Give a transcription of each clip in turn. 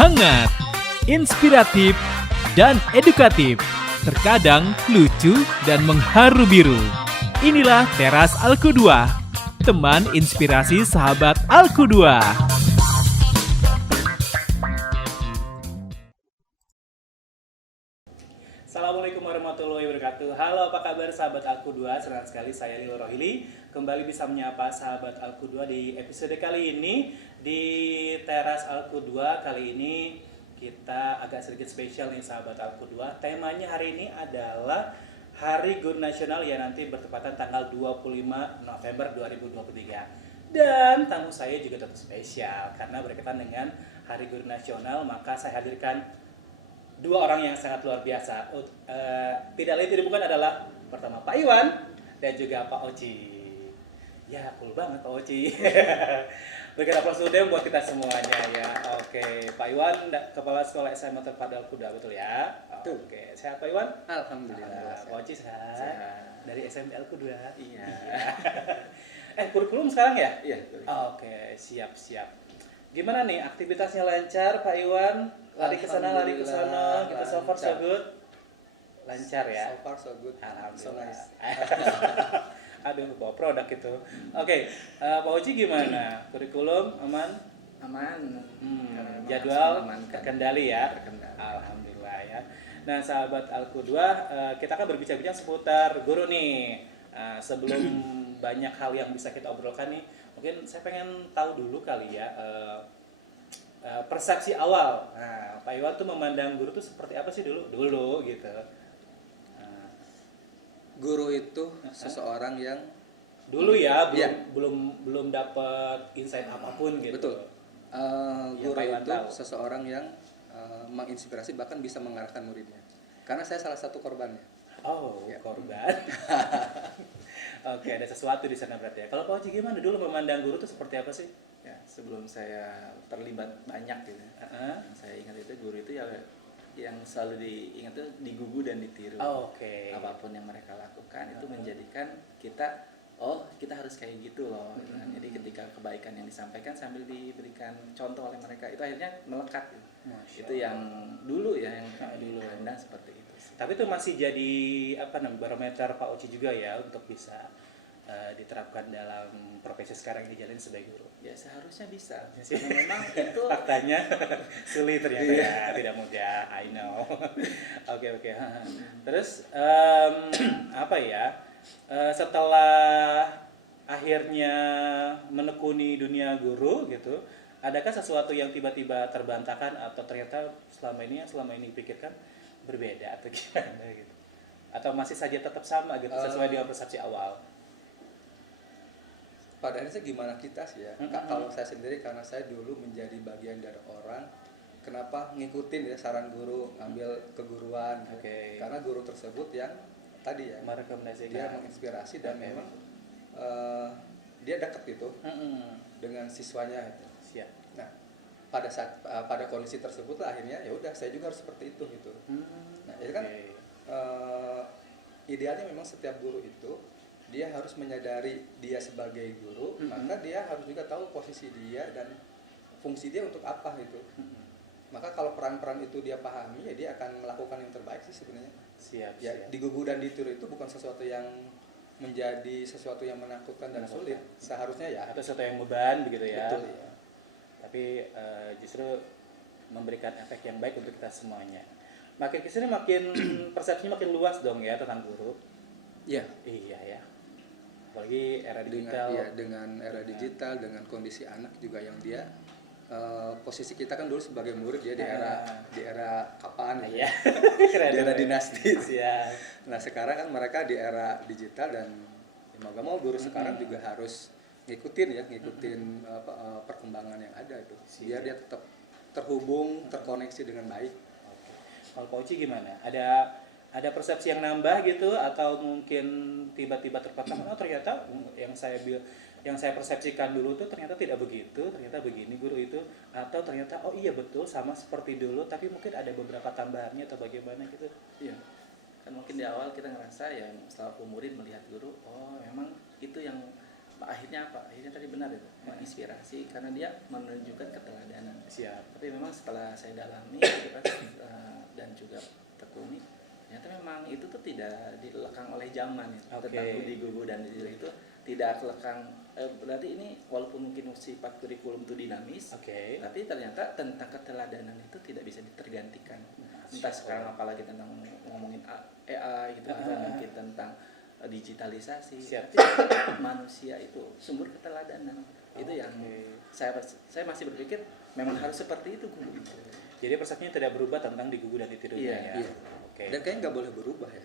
hangat, inspiratif, dan edukatif. Terkadang lucu dan mengharu biru. Inilah Teras Alku 2, teman inspirasi sahabat Alku 2. Assalamualaikum warahmatullahi wabarakatuh. Halo, apa kabar sahabat Alku 2? Senang sekali saya Lilo Rohili kembali bisa menyapa sahabat Alku 2 di episode kali ini di Teras Alku 2. Kali ini kita agak sedikit spesial nih sahabat Alku 2. Temanya hari ini adalah Hari Guru Nasional yang nanti bertepatan tanggal 25 November 2023. Dan tamu saya juga tetap spesial karena berkaitan dengan Hari Guru Nasional, maka saya hadirkan dua orang yang sangat luar biasa. Tidak lain tidak bukan adalah pertama Pak Iwan dan juga Pak Oci. Ya, cool banget Pak Oci. Berikan aplaus dulu buat kita semuanya ya. Oke, Pak Iwan, Kepala Sekolah SMA Terpadu Kuda, betul ya? Oke, sehat Pak Iwan? Alhamdulillah. Pak Oci sehat? Sehat. Dari SMP Al-Kuda? Iya. Kurikulum sekarang ya? Iya. Oke, siap. Gimana nih aktivitasnya lancar Pak Iwan? Lari ke sana gitu, so far so good. Lancar ya? So far so good. Alhamdulillah. So nice. Aduh, bawa produk itu. Oke, Pak Oji gimana? Kurikulum aman? Aman. Jadwal aman, terkendali ya? Terkendali. Alhamdulillah ya. Nah, sahabat Alku 2, kita akan berbincang-bincang seputar guru nih. Sebelum banyak hal yang bisa kita obrolkan nih, mungkin saya pengen tahu dulu kali ya, persepsi awal. Nah, Pak Iwan tuh memandang guru tuh seperti apa sih dulu gitu. Guru itu seseorang yang Dulu ya, Iya. belum dapat insight apapun gitu. betul. Yang Guru Pak Iwan itu tahu. seseorang yang menginspirasi, bahkan bisa mengarahkan muridnya. Karena saya salah satu korbannya. Oh, Ya. korban. Oke, ada sesuatu di sana berarti ya. Kalau Pak Oji gimana dulu memandang guru tuh seperti apa sih? Ya, sebelum saya terlibat banyak gitu, yang saya ingat itu guru itu ya yang selalu diingat itu digugu dan ditiru. Oke. Apapun yang mereka lakukan itu menjadikan kita, kita harus kayak gitu loh. Gitu kan. Jadi ketika kebaikan yang disampaikan sambil diberikan contoh oleh mereka itu akhirnya melekat. Gitu. Itu yang dulu ya, yang dulu pandang seperti itu. Tapi itu masih jadi barometer Pak Oji juga ya untuk bisa diterapkan dalam profesi sekarang yang dijalani sebagai guru. Ya seharusnya bisa. Karena memang itu Faktanya sulit ternyata ya, tidak mudah. I know. Oke. Terus apa ya? Setelah akhirnya menekuni dunia guru gitu, adakah sesuatu yang tiba-tiba terbantahkan atau ternyata selama ini pikirkan berbeda atau gimana gitu? Atau masih saja tetap sama gitu sesuai dengan persepsi awal? Pada akhirnya gimana kita sih ya? Kalau saya sendiri, karena saya dulu menjadi bagian dari orang, kenapa ngikutin ya saran guru, ngambil keguruan. Oke. Karena guru tersebut yang tadi ya, Merekomendasikan. dia menginspirasi dan Oke. memang dia dekat gitu dengan siswanya gitu. Siap. Nah, pada kondisi tersebut lah akhirnya ya udah saya juga harus seperti itu gitu. Nah, itu kan idealnya memang setiap guru itu dia harus menyadari dia sebagai guru, maka dia harus juga tahu posisi dia dan fungsi dia untuk apa gitu. Maka kalau peran-peran itu dia pahami, ya dia akan melakukan yang terbaik sih sebenarnya. Siap. Ya, digugu dan ditiru itu bukan sesuatu yang menjadi sesuatu yang menakutkan dan sulit. Seharusnya ya. Atau sesuatu yang beban begitu ya. Betul ya. Tapi justru memberikan efek yang baik untuk kita semuanya. Makin kesini makin persepsinya makin luas dong ya tentang guru. Iya. Iya ya. Apalagi era digital. Dengan era digital, dengan kondisi anak juga yang dia posisi kita kan dulu sebagai murid ya di era kapan Iya. di era dinasti. Iya. Nah sekarang kan mereka di era digital dan mau gak mau guru sekarang juga harus ngikutin perkembangan yang ada itu biar dia tetap terhubung, terkoneksi dengan baik. Oke. Kalau Pak Uci gimana? Ada persepsi yang nambah gitu atau mungkin tiba-tiba terpatahkan ternyata yang saya persepsikan dulu tuh ternyata tidak begitu, ternyata begini guru itu, atau ternyata iya betul sama seperti dulu tapi mungkin ada beberapa tambahannya atau bagaimana gitu. Iya. Kan mungkin di awal kita ngerasa ya setelah murid melihat guru, memang itu yang akhirnya apa? Akhirnya tadi benar itu, menginspirasi karena dia menunjukkan keteladanan. Siap. Tapi memang setelah saya dalami gitu kan, dan juga tekuni, ternyata memang itu tuh tidak dilekang oleh zaman ya. Oke. Tentang budi gugu dan diri itu tidak lekang. Berarti ini walaupun mungkin sifat kurikulum itu dinamis, Oke. tapi ternyata tentang keteladanan itu tidak bisa tergantikan. Entah sekarang apalagi tentang ngomongin AI gitu atau mungkin tentang digitalisasi. Siap. Tapi manusia itu sumber keteladanan. Itu yang saya masih berpikir memang harus seperti itu guru. Jadi persepsinya tidak berubah tentang digugu dan ditirunya ya. Iya. Oke. Dan kayaknya nggak boleh berubah ya.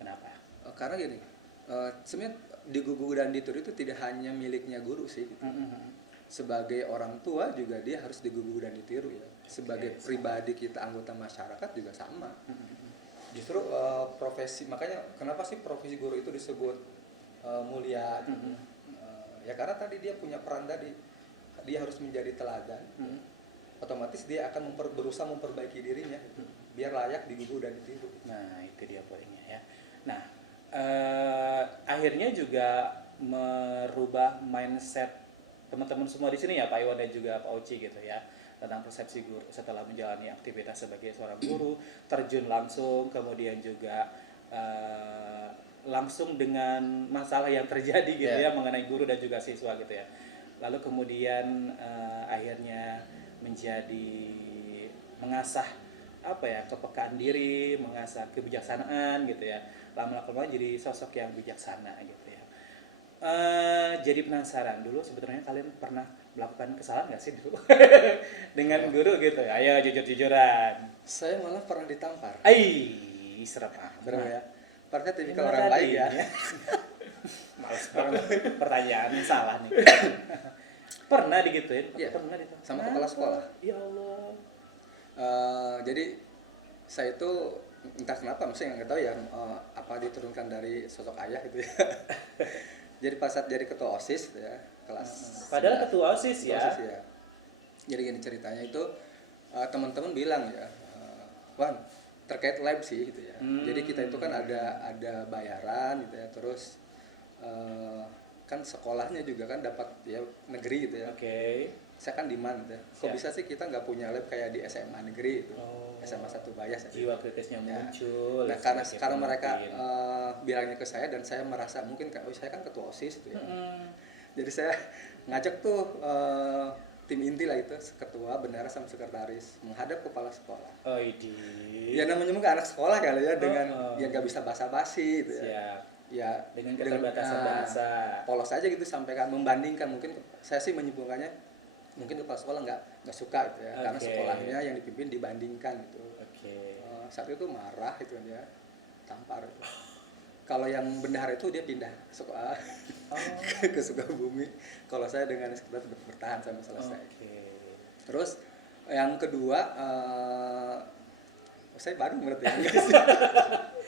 Kenapa? Karena gini, sebenarnya digugu dan ditiru itu tidak hanya miliknya guru sih. Gitu. Sebagai orang tua juga dia harus digugu dan ditiru ya. Sebagai pribadi kita anggota masyarakat juga sama. Justru profesi, makanya kenapa sih profesi guru itu disebut mulia? Gitu. Ya karena tadi dia punya peran tadi, dia harus menjadi teladan. Otomatis dia akan berusaha memperbaiki dirinya, gitu. Biar layak digugu dan ditiru. Nah, itu dia poinnya ya. Nah, akhirnya juga merubah mindset teman-teman semua di sini ya, Pak Iwan dan juga Pak Oci gitu ya, tentang persepsi guru setelah menjalani aktivitas sebagai seorang guru, terjun langsung, kemudian juga langsung dengan masalah yang terjadi gitu ya mengenai guru dan juga siswa gitu ya. Lalu kemudian akhirnya menjadi mengasah apa ya, kepekaan diri, mengasah kebijaksanaan gitu ya. Lama-lama jadi sosok yang bijaksana gitu ya. Jadi penasaran dulu, sebetulnya kalian pernah melakukan kesalahan nggak sih dulu dengan guru gitu ya? Ayo jujur-jujuran. Saya malah pernah ditampar. Serem ah. Benar ya? Pernah tipikal Ini orang tadi, baik ya. Males banget pertanyaan salah nih. Pernah digituin? Iya. Pernah gitu. Sama kepala sekolah. Ya Allah. Jadi saya itu entah kenapa, maksudnya nggak tahu ya apa diturunkan dari sosok ayah gitu ya. Jadi pas saat jadi ketua OSIS gitu ya, kelas Padahal 11. ketua OSIS ya. OSIS ya. Jadi gini ceritanya itu, teman-teman bilang ya, Wan, terkait lab sih gitu ya. Jadi kita itu kan ada bayaran gitu ya, terus kan sekolahnya juga kan dapat ya negeri gitu ya. Oke. Saya kan demand gitu ya. Kok Siap. bisa sih kita nggak punya lab kayak di SMA negeri itu. Oh. SMA 1 Bayas. Jiwa kritisnya Ya. muncul. Nah, karena sebagai sekarang mereka pemimpin. bilangnya ke saya dan saya merasa mungkin saya kan ketua OSIS gitu ya. Mm-mm. Jadi saya ngajak tuh tim inti lah itu, ketua, bendahara sama sekretaris menghadap kepala sekolah. Oh, idi. Ya namanya juga anak sekolah kali ya, dengan ya nggak bisa basa-basi gitu ya. Siap. Ya Dengan keterbatasan bahasa. polos aja gitu, sampaikan membandingkan, mungkin saya sih menyimpulkannya mungkin kepala sekolah nggak suka gitu ya, karena Oke. sekolahnya yang dipimpin dibandingkan gitu. Oke. Saat itu marah itu kan ya, tampar itu. Kalau yang bendahara itu dia pindah sekolah ke Sukabumi. Kalau saya dengan sekitar bertahan sampai selesai. Oke. Terus yang kedua, saya baru ngerti ya.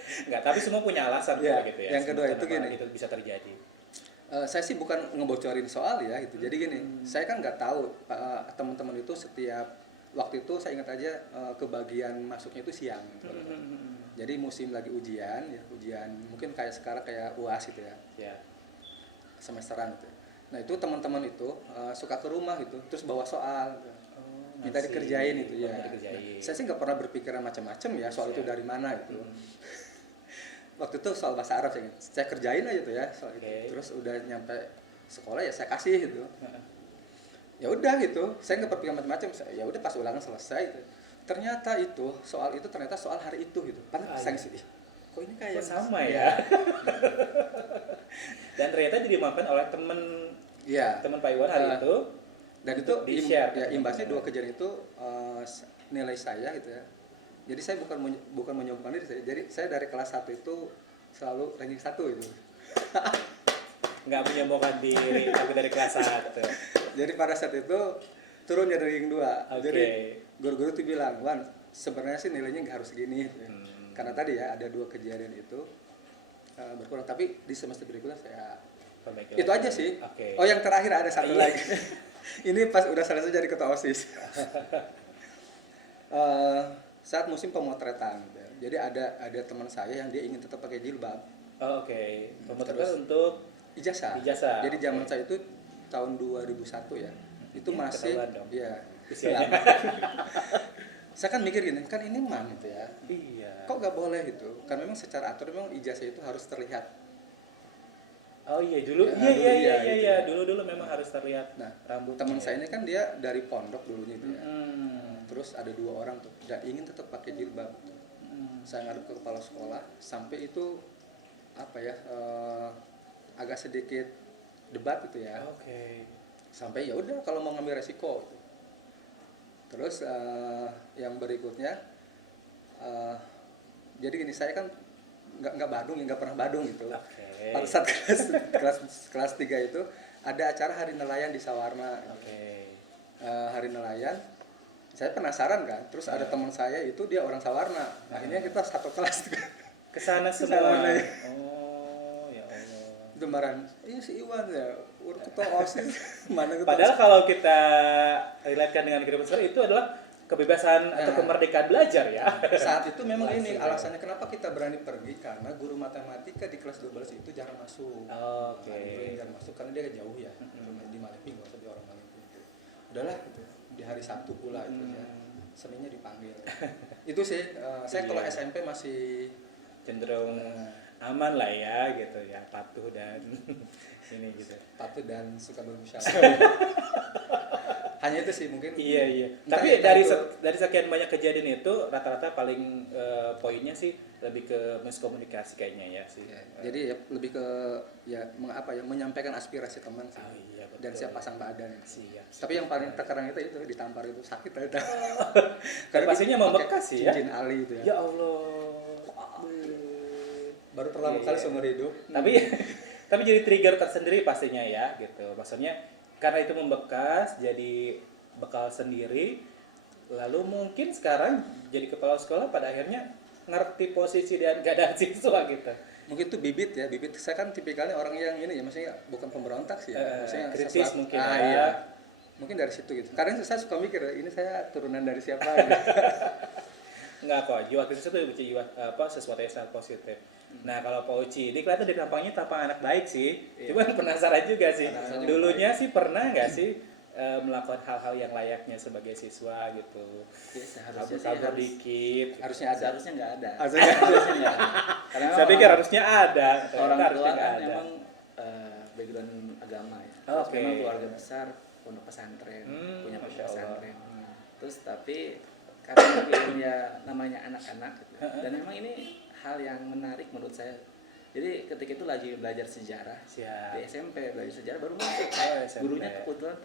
Enggak, tapi semua punya alasan Ya, kalau gitu ya. yang kedua Kenapa itu gini. itu bisa terjadi. Saya sih bukan ngebocorin soal ya gitu. Jadi gini, saya kan nggak tahu teman-teman itu setiap waktu itu saya ingat aja kebagian masuknya itu siang. Gitu. Jadi musim lagi ujian mungkin kayak sekarang kayak UAS gitu ya. Ya. Semesteran gitu. Nah itu teman-teman itu suka ke rumah gitu, terus bawa soal, gitu. Minta Masih dikerjain itu ya. dikerjain. Nah, saya sih nggak pernah berpikiran macam-macam ya soal itu dari mana gitu. Waktu itu soal bahasa Arab saya kerjain aja tuh ya soal itu. Terus udah nyampe sekolah ya saya kasih gitu. Ya udah gitu, saya nggak berpikir macam-macam. Ya udah pas ulangan selesai gitu. Ternyata itu soal hari itu gitu. Padahal saya sih, kok ini kayak sama ya. Dan ternyata dimaafkan oleh teman Pak Iwan hari itu. Dan itu di-share ya imbasnya dua kejadian itu nilai saya gitu ya. Jadi saya bukan menyombongkan diri saya. Jadi saya dari kelas 1 itu selalu ranking 1 itu. Nggak menyombongkan diri tapi dari kelas 1. Jadi pada saat itu turun jadi ranking 2. Oke. Jadi guru-guru tuh bilang, "Wan, sebenarnya sih nilainya nggak harus segini." Gitu ya. Karena tadi ya ada dua kejadian itu berkurang, tapi di semester berikutnya saya itu aja sih. Oke. Oh, yang terakhir ada satu lagi. Ini pas udah selesai jadi ketua OSIS. Saat musim pemotretan, gitu ya. Jadi ada teman saya yang dia ingin tetap pakai jilbab. Oh, oke. Pemotretan Terus, untuk ijazah. Ijazah, Jadi zaman oke. saya itu tahun 2001 ya. Itu Ya, masih ketahuan dong. ya Usianya. lama. Saya kan mikir gini, kan ini MAN gitu ya. Iya. Kok gak boleh gitu? Kan memang secara aturan memang ijazah itu harus terlihat. Oh iya dulu, Ya, iya dulu iya iya, iya gitu iya, ya. dulu memang harus terlihat Nah, rambutnya. teman saya ini kan dia dari pondok dulunya gitu ya. Hmm. Terus ada 2 orang tuh, dan ingin tetap pakai jilbab. Saya ngadep ke kepala sekolah, sampai itu apa ya, agak sedikit debat gitu ya. Oke. Sampai ya udah kalau mau ngambil resiko gitu. Terus yang berikutnya, jadi gini, saya kan nggak badung, nggak pernah badung gitu. Oke. Pada saat kelas 3 itu ada acara hari nelayan di Sawarna. Oke. Hari nelayan, saya penasaran kan. Terus ada teman saya itu dia orang Sawarna. Akhirnya kita satu kelas Kesana semua. Kesana, ya. Oh ya Allah. itu marah. Iya si Iwan ya, ketua OSIS mana ketua Padahal kalau kita relatekan dengan kehidupan sehari itu adalah kebebasan atau Nah. kemerdekaan belajar ya. Saat itu memang ini Langsung, alasannya kenapa kita berani pergi, karena guru matematika di kelas 12 itu jarang masuk. Oke. Nah, guru yang jarang masuk karena dia jauh ya, di Maliping, nggak usah di orang Maliping itu. Udahlah gitu. Di hari Sabtu pula itu ya. Seninnya dipanggil. Itu sih saya kalau Iya. SMP masih Cenderung aman lah ya gitu ya, patuh dan ini gitu. patuh dan suka bermusyawarah. Hanya itu sih mungkin. Iya iya. Entah Tapi itu- dari sekian banyak kejadian itu rata-rata paling poinnya sih lebih ke miskomunikasi kayaknya ya sih. Ya, jadi ya lebih ke ya menyampaikan aspirasi teman sih. Oh iya betul. Dan siap pasang badan. Siap. Tapi yang paling terkadang itu ditampar itu sakit itu. Pastinya membekas sih ya. Cincin ali itu ya. Ya Allah. Baru pertama Iya, kali iya. seumur hidup. Tapi tapi jadi trigger tersendiri pastinya ya gitu. Maksudnya karena itu membekas jadi bekal sendiri, lalu mungkin sekarang jadi kepala sekolah pada akhirnya ngerti posisi dan keadaan siswa gitu. Mungkin itu bibit ya, bibit. Saya kan tipikalnya orang yang ini ya, maksudnya bukan pemberontak sih ya. Maksudnya kritis sesuatu- mungkin ah, ya. iya. Mungkin dari situ gitu. Kadang saya suka mikir, ini saya turunan dari siapa gitu. Enggak kok, jiwa kritis itu jiwa sesuatu yang sangat positif. Nah kalau Pak Uci, ini kelihatan dari tampangnya tampang anak baik sih. Iya. Cuman penasaran juga sih. Penasaran Dulunya sih pernah nggak sih melakukan hal-hal yang layaknya sebagai siswa gitu? Ya, seharusnya sih Kabur-kabur dikit. Harusnya ada. Seharusnya nggak ada. Harusnya nggak ada. Harusnya nggak ada. Karena Saya memang pikir harusnya ada. orang ternyata tua harusnya nggak kan ada. memang background agama ya. Oh, Terus oke. memang keluarga besar pondok pesantren, punya pondok Masya Allah. pesantren. Terus tapi karena mungkin ya namanya anak-anak gitu. Dan memang ini hal yang menarik menurut saya. Jadi ketika itu lagi belajar sejarah Siap. di SMP belajar sejarah baru masuk. Oh, SMP. Gurunya kebetulan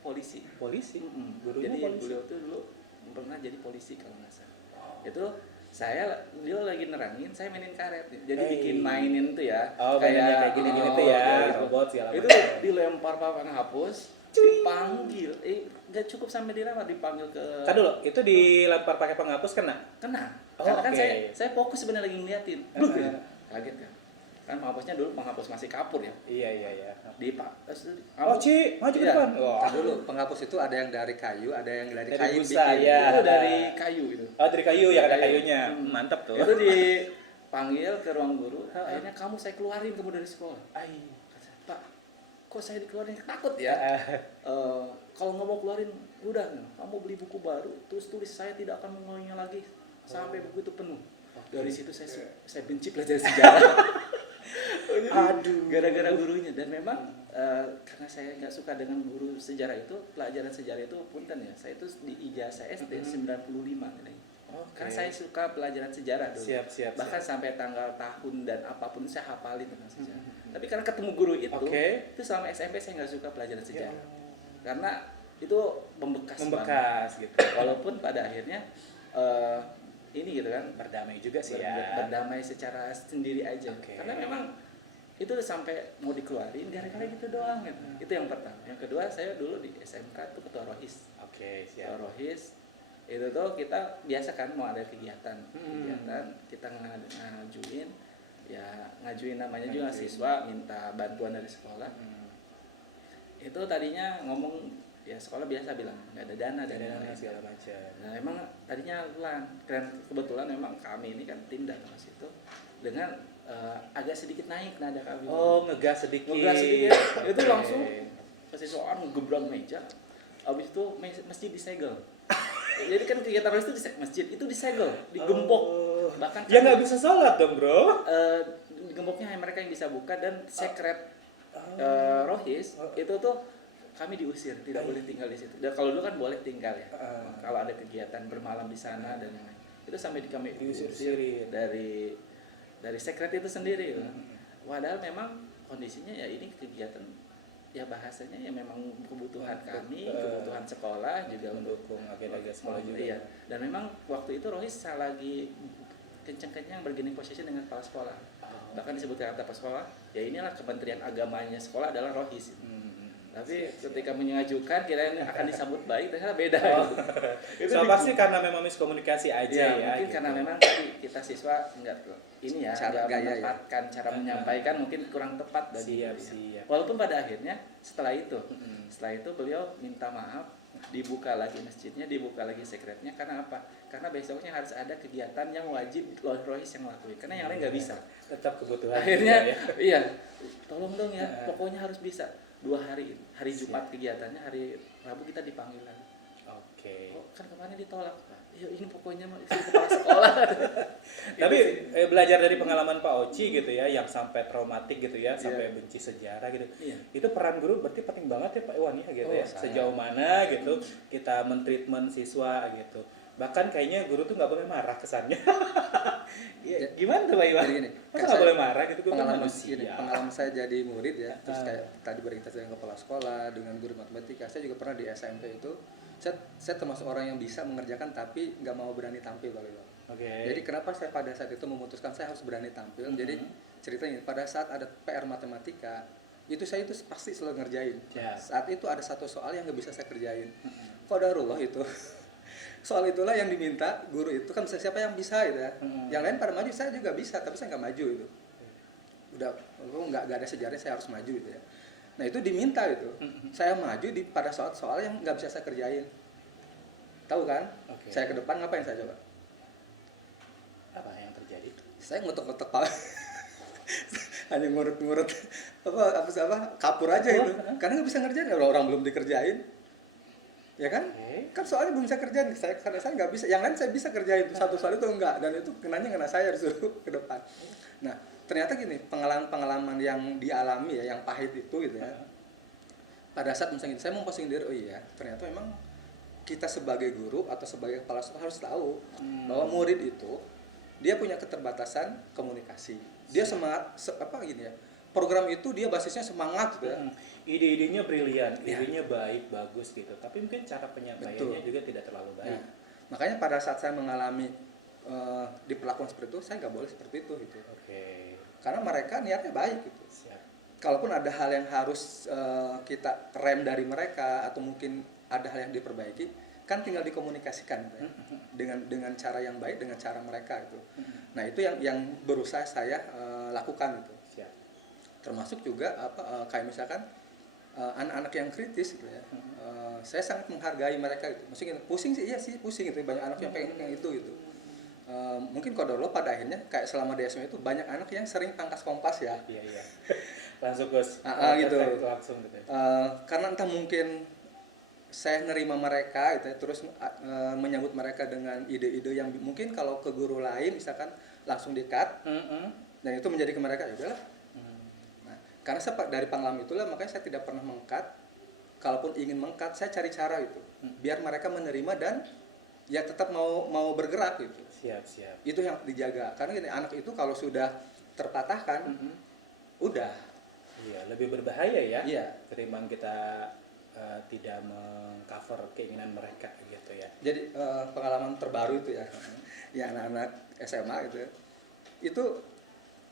polisi. Polisi. Gurunya Jadi polisi. beliau tuh dulu pernah jadi polisi kalau nggak salah. Itu dia lagi nerangin, saya mainin karet. Jadi Hey. bikin mainin tuh ya. Oh, kayak gini-gini tuh ya, gitu. robot segala Itu macam. dilempar papan hapus, dipanggil. Nggak cukup sampai dilamar, dipanggil ke Kan dulu, itu dilempar pakai penghapus kena? kena. Oh, Karena kan oke. saya fokus sebenarnya lagi ngeliatin. Kaget kan. Kan penghapusnya dulu penghapus masih kapur ya. Iya. Oh, Ci, maju ke Iya. depan. Wah. Ntar dulu, penghapus itu ada yang dari kayu, ada yang dari Dari kain busa, bikin. ya. itu dari kayu itu. Oh, dari kayu ya, ada Kayu. kayunya. Hmm. Mantap tuh. Itu dipanggil ke ruang guru. Akhirnya kamu saya keluarin kamu dari sekolah. Kata saya, Pak, kok saya dikeluarin? Takut ya. Kalau nggak mau keluarin, udah kamu beli buku baru, terus tulis saya tidak akan mengulanginya lagi sampai buku itu penuh. Dari situ saya benci pelajaran sejarah. Aduh, gara-gara gurunya. Dan memang karena saya nggak suka dengan guru sejarah itu, pelajaran sejarah itu punten ya. Saya itu di ijazah SD 95 nih. Karena saya suka pelajaran sejarah dulu. Siap. Bahkan sampai tanggal tahun dan apapun saya hafalin tentang sejarah. Tapi karena ketemu guru itu, Oke. itu selama SMP saya nggak suka pelajaran sejarah. Karena itu membekas gitu. Walaupun pada akhirnya ini gitu kan Berdamai juga sih ya. berdamai secara sendiri aja. Oke. Karena memang itu sampai mau dikeluarin gara-gara gitu doang gitu. Itu yang pertama. Yang kedua, saya dulu di SMK itu ketua rohis. Oke, Ketua siap. rohis itu tuh kita biasa kan mau ada kegiatan kita ngajuin namanya juga siswa minta bantuan dari sekolah. Itu tadinya ngomong ya sekolah biasa bilang nggak ada dana dan Dan lain-lain. segala macam. Nah emang tadinya pelan, dan kebetulan memang kami ini kan tim Danos itu dengan agak sedikit naik nada kami. Oh, ngegas sedikit. Ngegas sedikit. Itu Oke. langsung siswaan ngegebrak meja. Habis itu masjid disegel. Jadi kan kegiatan rohis itu di masjid itu disegel, digembok. Oh. Bahkan Ya nggak bisa sholat dong, bro. digemboknya hanya mereka yang bisa buka dan sekret rohis itu tuh kami diusir, tidak boleh tinggal di situ. Dan kalau dulu kan boleh tinggal ya. Kalau ada kegiatan bermalam di sana dan yang lain. Itu sampai kami diusir dari sekret itu sendiri. Padahal memang kondisinya ya ini kegiatan ya bahasanya ya memang kebutuhan kami, kebutuhan sekolah juga Mendukung agenda sekolah juga. Iya. Dan memang waktu itu rohis lagi kencang-kencang bargaining position dengan kepala sekolah. Bahkan disebutkan kata kepala sekolah, ya inilah kementerian agamanya sekolah adalah rohis. Tapi ketika mengajukan kira-kira akan disambut baik, ternyata beda. Itu pasti karena memang miskomunikasi aja ya. Mungkin gitu. karena memang tadi kita siswa enggak ini ya, Cara enggak gaya menempatkan cara menyampaikan mungkin kurang tepat bagi Siap. Walaupun pada akhirnya setelah itu beliau minta maaf, dibuka lagi masjidnya, dibuka lagi sekretnya. Karena apa? Karena besoknya harus ada kegiatan yang wajib rohis yang lakuin. Karena yang lain nggak bisa. Tetap kebutuhan. Akhirnya juga ya. iya, tolong dong ya, pokoknya harus bisa 2 hari. Hari Jumat kegiatannya, hari Rabu kita dipanggil lagi. Oke. Oh, kan kemarin ditolak. Ya ini pokoknya kepala sekolah. Tapi belajar dari pengalaman Pak Oci gitu ya, yang sampai traumatik gitu ya, sampai benci sejarah gitu. Iya. Itu peran guru berarti penting banget ya Pak Iwan ya gitu ya. sangat. Sejauh mana gitu kita mentreatment siswa gitu. Bahkan kayaknya guru tuh nggak boleh marah kesannya. Ya, gimana tuh Pak Iwan? Jadi gini, Masa nggak boleh marah gitu? Gua kan pengalaman manusia. pengalaman saya jadi murid ya, terus kayak tadi berinteraksi dengan kepala sekolah, dengan guru matematika. Saya juga pernah di SMP itu, saya termasuk orang yang bisa mengerjakan tapi nggak mau berani tampil kalau itu. Oke. Jadi kenapa saya pada saat itu memutuskan saya harus berani tampil? Jadi ceritanya pada saat ada PR matematika itu saya itu pasti selalu ngerjain. Ya. Saat itu ada satu soal yang nggak bisa saya kerjain. Qadarullah itu. Soal itulah yang diminta guru itu kan siapa yang bisa gitu ya. Yang lain pada maju, saya juga bisa tapi saya nggak maju itu. Udah nggak ada sejarahnya saya harus maju gitu ya. Nah itu diminta itu. Saya maju pada soal yang nggak bisa saya kerjain. Tahu kan? Oke. Saya ke depan ngapain saya coba? Apa yang terjadi? Saya ngutek-ngutek kepala. Hanya ngurut-ngurut apa kapur aja itu. Karena nggak bisa ngerjain, orang belum dikerjain. Ya kan? Kan soalnya belum bisa kerjain. Karena saya nggak bisa. Yang lain saya bisa kerjain. Satu soal itu enggak. Dan itu kena saya disuruh ke depan. Nah, ternyata gini, pengalaman yang dialami ya, yang pahit itu gitu ya. Pada saat misalnya saya mau posting diri, oh iya, ternyata memang kita sebagai guru atau sebagai kepala sekolah harus tahu bahwa murid itu dia punya keterbatasan komunikasi. Dia semangat gini ya. Program itu dia basisnya semangat gitu ya. Ide-idenya brilian, idenya baik, bagus gitu. Tapi mungkin cara penyampaiannya juga tidak terlalu baik. Nah, makanya pada saat saya mengalami diperlakukan seperti itu, saya nggak boleh seperti itu gitu. Oke. Karena mereka niatnya baik gitu. Siap. Kalaupun ada hal yang harus kita rem dari mereka atau mungkin ada hal yang diperbaiki, kan tinggal dikomunikasikan gitu ya. dengan cara yang baik, dengan cara mereka itu. Nah itu yang berusaha saya lakukan gitu. Siap. Termasuk juga kayak misalkan anak-anak yang kritis gitu ya. Saya sangat menghargai mereka gitu. Maksudnya pusing sih, iya sih pusing gitu. Banyak anak yang pengen yang itu gitu. Mungkin kodolo pada akhirnya kayak selama di SMA itu banyak anak yang sering pangkas kompas ya. Iya. Langsung Gus. Gitu. Langsung gitu. Karena entah mungkin saya nerima mereka gitu ya, terus menyambut mereka dengan ide-ide yang mungkin kalau ke guru lain misalkan langsung di-cut. Dan itu menjadi ke mereka ya udahlah. Nah, karena dari pengalaman itulah makanya saya tidak pernah meng-cut. Kalaupun ingin meng-cut, saya cari cara itu biar mereka menerima dan ya tetap mau bergerak gitu. Siap. Itu yang dijaga. Karena gini, anak itu kalau sudah terpatahkan, udah. Iya, lebih berbahaya ya. Iya. Ketimbang kita tidak mengcover keinginan mereka gitu ya. Jadi pengalaman terbaru itu ya, ya anak-anak SMA gitu ya. Itu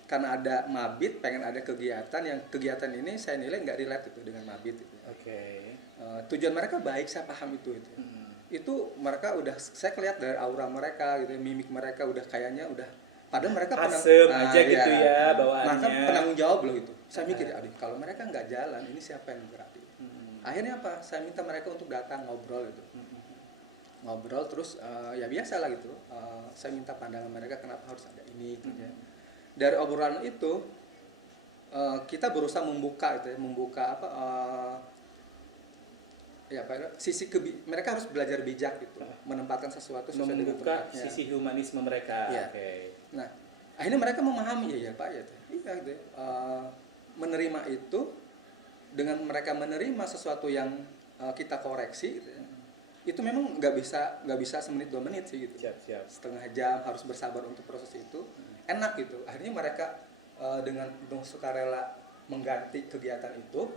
karena ada mabit, pengen ada kegiatan yang kegiatan ini saya nilai nggak relate itu dengan mabit itu. Oke. Tujuan mereka baik, saya paham itu. Itu mereka udah saya kelihatan dari aura mereka gitu, mimik mereka udah kayaknya udah padahal mereka Asem aja gitu ya bawaannya. Mereka penanggung jawab loh itu. Saya mikir, aduh kalau mereka nggak jalan ini siapa yang berarti? Akhirnya apa? Saya minta mereka untuk datang ngobrol gitu. Ngobrol terus ya biasa lah gitu. Saya minta pandangan mereka kenapa harus ada ini gitu ya. dari obrolan itu kita berusaha membuka itu ya, mereka harus belajar bijak gitu, menempatkan sesuatu sesuai dengan Membuka tempatnya. sisi humanisme mereka. Iya. Oke. Nah, akhirnya mereka memahami ya Pak ya, iya gitu. Menerima itu, dengan mereka menerima sesuatu yang kita koreksi gitu ya, itu memang nggak bisa semenit 2 menit sih gitu. Siap. Setengah jam harus bersabar untuk proses itu, enak gitu. Akhirnya mereka dengan sukarela mengganti kegiatan itu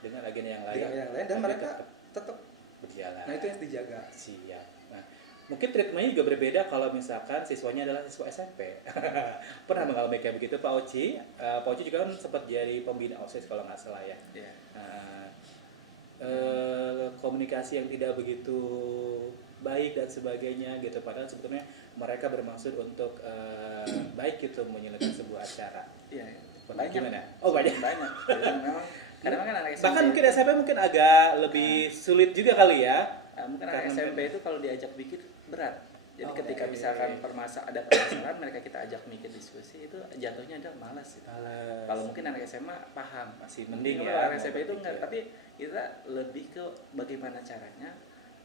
Dengan agenda yang lain. dengan yang lain, dan Tapi mereka tetap. berjalan. Nah itu yang dijaga. Siap. Nah, mungkin treatmentnya juga berbeda kalau misalkan siswanya adalah siswa SMP. Pernah mengalami kayak begitu Pak Oci? Pak Oci juga kan sempat jadi pembina OSIS kalau nggak salah ya. Iya. Nah, komunikasi yang tidak begitu baik dan sebagainya gitu. Padahal sebetulnya mereka bermaksud untuk baik gitu menyelesaikan sebuah acara. Iya. Banyak. Gimana? Oh, Banyak. Jadi memang kadang kan anak SMP. Bahkan mungkin SMP mungkin agak lebih sulit juga kali ya. Mungkin anak Karena SMP memang- itu kalau diajak mikir berat. Jadi Oh, ketika iya. misalkan ada permasalahan mereka kita ajak mikir diskusi, itu jatuhnya ada malas. Gitu. Males. Kalau mungkin anak SMA paham, Masih mending Kalau ya, anak SMP itu mau enggak, berpikir. tapi kita lebih ke bagaimana caranya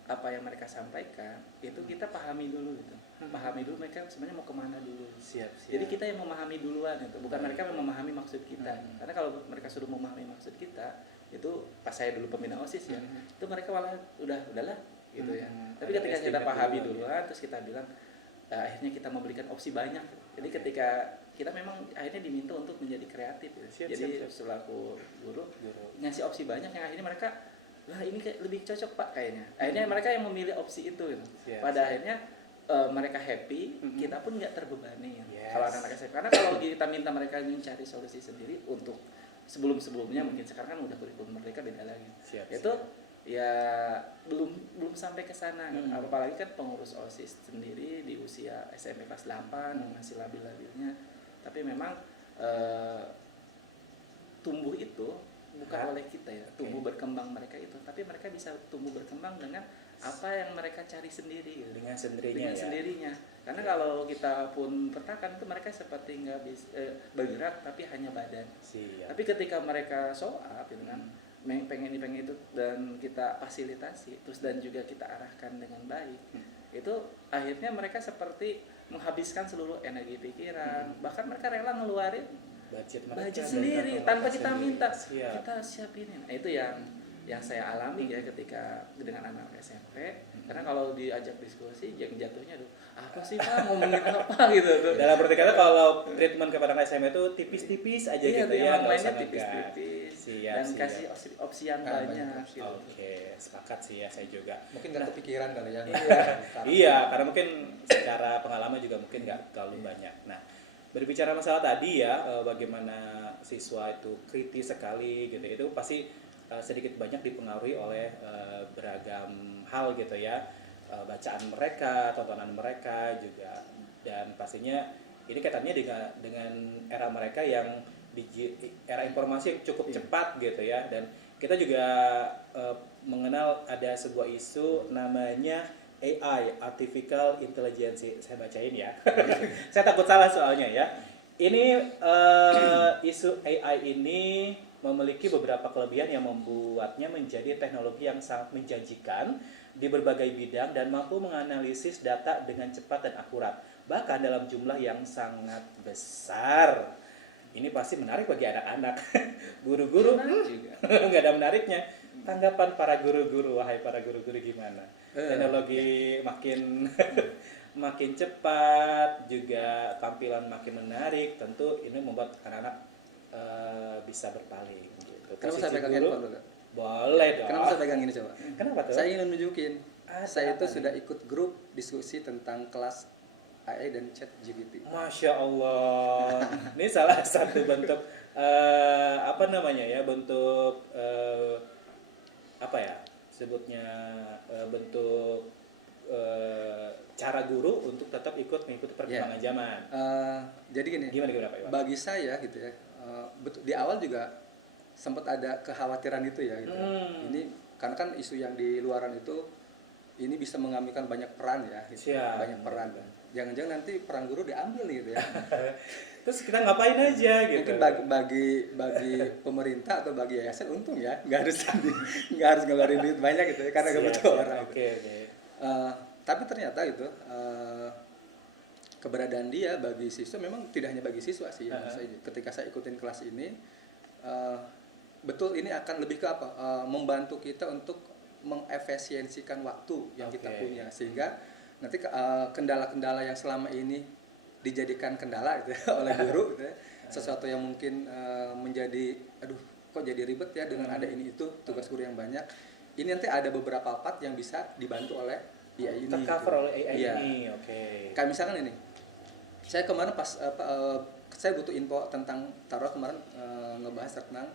apa yang mereka sampaikan itu kita pahami dulu gitu. Pahami dulu mereka sebenarnya mau kemana dulu. Siap. Jadi kita yang memahami duluan itu, bukan mereka yang memahami maksud kita. Karena kalau mereka sudah memahami maksud kita, itu pas saya dulu pembina OSIS ya, itu mereka malah udahlah gitu ya. Tapi Ada ketika kita estimate pahami duluan, duluan, terus kita bilang akhirnya kita memberikan opsi banyak. Jadi ketika kita memang akhirnya diminta untuk menjadi kreatif ya. Siap, Jadi siap. selaku guru Guru. ngasih opsi banyak yang akhirnya mereka lah ini kayak lebih cocok Pak kayaknya. Akhirnya mereka yang memilih opsi itu gitu. Siap, Pada siap. akhirnya mereka happy, kita pun nggak terbebani ya. Yes. Kalau anak-anak SMP, karena kalau kita minta mereka mencari solusi sendiri untuk sebelum-sebelumnya mungkin sekarang kan udah kurikulum mereka beda lagi. Siap, Itu siap. ya belum sampai ke sana. Apalagi kan pengurus OSIS sendiri di usia SMP kelas 8 masih labil-labilnya. Tapi memang tumbuh itu bukan oleh kita ya, tumbuh berkembang mereka itu, tapi mereka bisa tumbuh berkembang dengan apa yang mereka cari sendiri gitu. Dengan sendirinya Dengan ya. sendirinya. Karena kalau kita pun pertakan itu mereka seperti nggak bisa bergerak tapi hanya badan. Siap. Tapi ketika mereka show up gitu kan, pengen itu dan kita fasilitasi, terus dan juga kita arahkan dengan baik, itu akhirnya mereka seperti menghabiskan seluruh energi pikiran, bahkan mereka rela ngeluarin budget mereka budget dan sendiri mereka tanpa kita sendiri. minta. Siap. Kita siapin. Nah, itu yang saya alami ya ketika dengan anak SMP. Karena kalau diajak diskusi yang jatuhnya tuh apa sih Pak ngomongin apa gitu tuh. Dalam arti kata kalau treatment kepada anak SMA itu tipis-tipis aja Iya, gitu ya, yang nggak usah mainnya ngegas. tipis-tipis Siap, dan siap. kasih opsi yang banyak gitu. Oke, sepakat sih ya saya juga. Mungkin nggak kepikiran kali ya. Iya, karena mungkin secara pengalaman juga mungkin nggak terlalu banyak. Nah, berbicara masalah tadi ya, bagaimana siswa itu kritis sekali gitu, itu pasti sedikit banyak dipengaruhi oleh beragam hal gitu ya, bacaan mereka, tontonan mereka juga, dan pastinya ini kaitannya dengan era mereka yang era informasi cukup cepat gitu ya, dan kita juga mengenal ada sebuah isu namanya AI, Artificial Intelligence, saya bacain ya. Saya takut salah soalnya ya. Ini isu AI ini memiliki beberapa kelebihan yang membuatnya menjadi teknologi yang sangat menjanjikan di berbagai bidang dan mampu menganalisis data dengan cepat dan akurat, bahkan dalam jumlah yang sangat besar. Ini pasti menarik bagi anak-anak. Guru-guru juga. nggak ada menariknya. Tanggapan para guru-guru, wahai para guru-guru gimana? Teknologi makin makin cepat, juga tampilan makin menarik, tentu ini membuat anak-anak bisa berpaling gitu. Kenapa Posisi saya pegang guru, handphone dulu? boleh dong. Kenapa saya pegang ini coba? Kenapa tuh? Saya ingin menunjukin. Saya itu apa sudah ikut grup diskusi tentang kelas AI dan chat GPT. Masya Allah, ini salah satu bentuk apa namanya ya, bentuk apa ya sebutnya, bentuk cara guru untuk tetap mengikuti perkembangan zaman. Jadi gini, Gimana Pak Iwan? bagi saya gitu ya, di awal juga sempat ada kekhawatiran itu ya gitu. Ini karena kan isu yang di luaran itu ini bisa mengambilkan banyak peran ya, gitu. Siap. Banyak peran. Jangan-jangan nanti peran guru diambil nih gitu ya. Terus kita ngapain aja gitu. Mungkin bagi pemerintah atau bagi yayasan untung ya, nggak harus ngeluarin duit banyak gitu ya, karena nggak butuh orang. Oke. Tapi ternyata itu keberadaan dia bagi siswa memang tidak hanya bagi siswa sih. Ketika saya ikutin kelas ini, betul ini akan lebih ke apa? Membantu kita untuk mengefisiensikan waktu yang kita punya, sehingga nanti kendala-kendala yang selama ini dijadikan kendala gitu ya, oleh guru gitu ya, sesuatu yang mungkin menjadi aduh kok jadi ribet ya dengan ada ini itu tugas guru yang banyak, ini nanti ada beberapa part yang bisa dibantu oleh AI ini, tercover oleh AI iya. ini. Kayak misalkan ini saya kemarin pas saya butuh info tentang taruh kemarin ngebahas tentang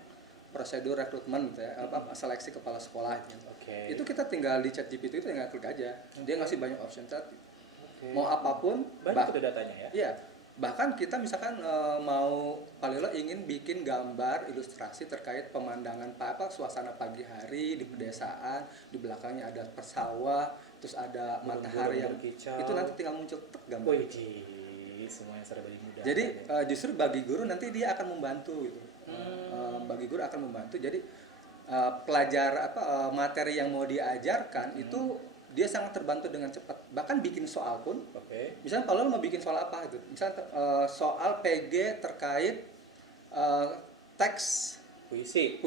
prosedur rekrutmen gitu ya, seleksi kepala sekolah gitu. Itu kita tinggal di ChatGPT itu tinggal klik aja, dia ngasih banyak option chat. Mau apapun, banyak itu datanya ya. Iya, bahkan kita misalkan mau Palilo ingin bikin gambar ilustrasi terkait pemandangan suasana pagi hari di pedesaan, di belakangnya ada persawah, terus ada matahari yang berkicau. Itu nanti tinggal muncul gambar. Semuanya serba dimudahkan. Jadi justru bagi guru nanti dia akan membantu gitu. Bagi guru akan membantu. Jadi materi yang mau diajarkan itu dia sangat terbantu dengan cepat. Bahkan bikin soal pun, misalnya kalau mau bikin soal apa gitu, misalnya soal PG terkait teks puisi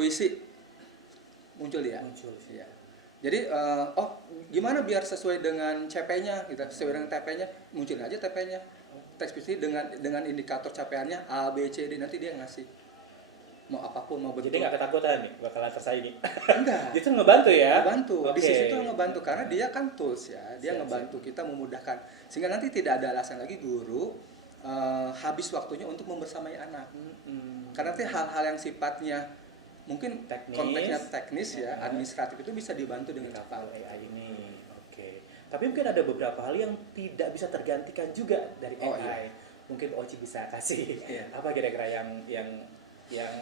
muncul dia. Ya. Jadi gimana biar sesuai dengan CP-nya, gitu, sesuai dengan TP-nya, muncul aja TP-nya. Teks puisi dengan indikator capaiannya A, B, C, D, nanti dia ngasih. Mau apapun, mau betul. Jadi nggak ketakutan nih bakalan tersaingi. Enggak. Itu ngebantu ya. Ngebantu. Di sisi itu ngebantu karena dia kan tools ya. Dia ngebantu kita memudahkan. Sehingga nanti tidak ada alasan lagi guru habis waktunya untuk membersamai anak. Karena nanti hal-hal yang sifatnya mungkin konteksnya teknis ya, administratif itu bisa dibantu dengan AI ini. Tapi mungkin ada beberapa hal yang tidak bisa tergantikan juga dari AI. Iya. Mungkin Oci bisa kasih apa kira-kira yang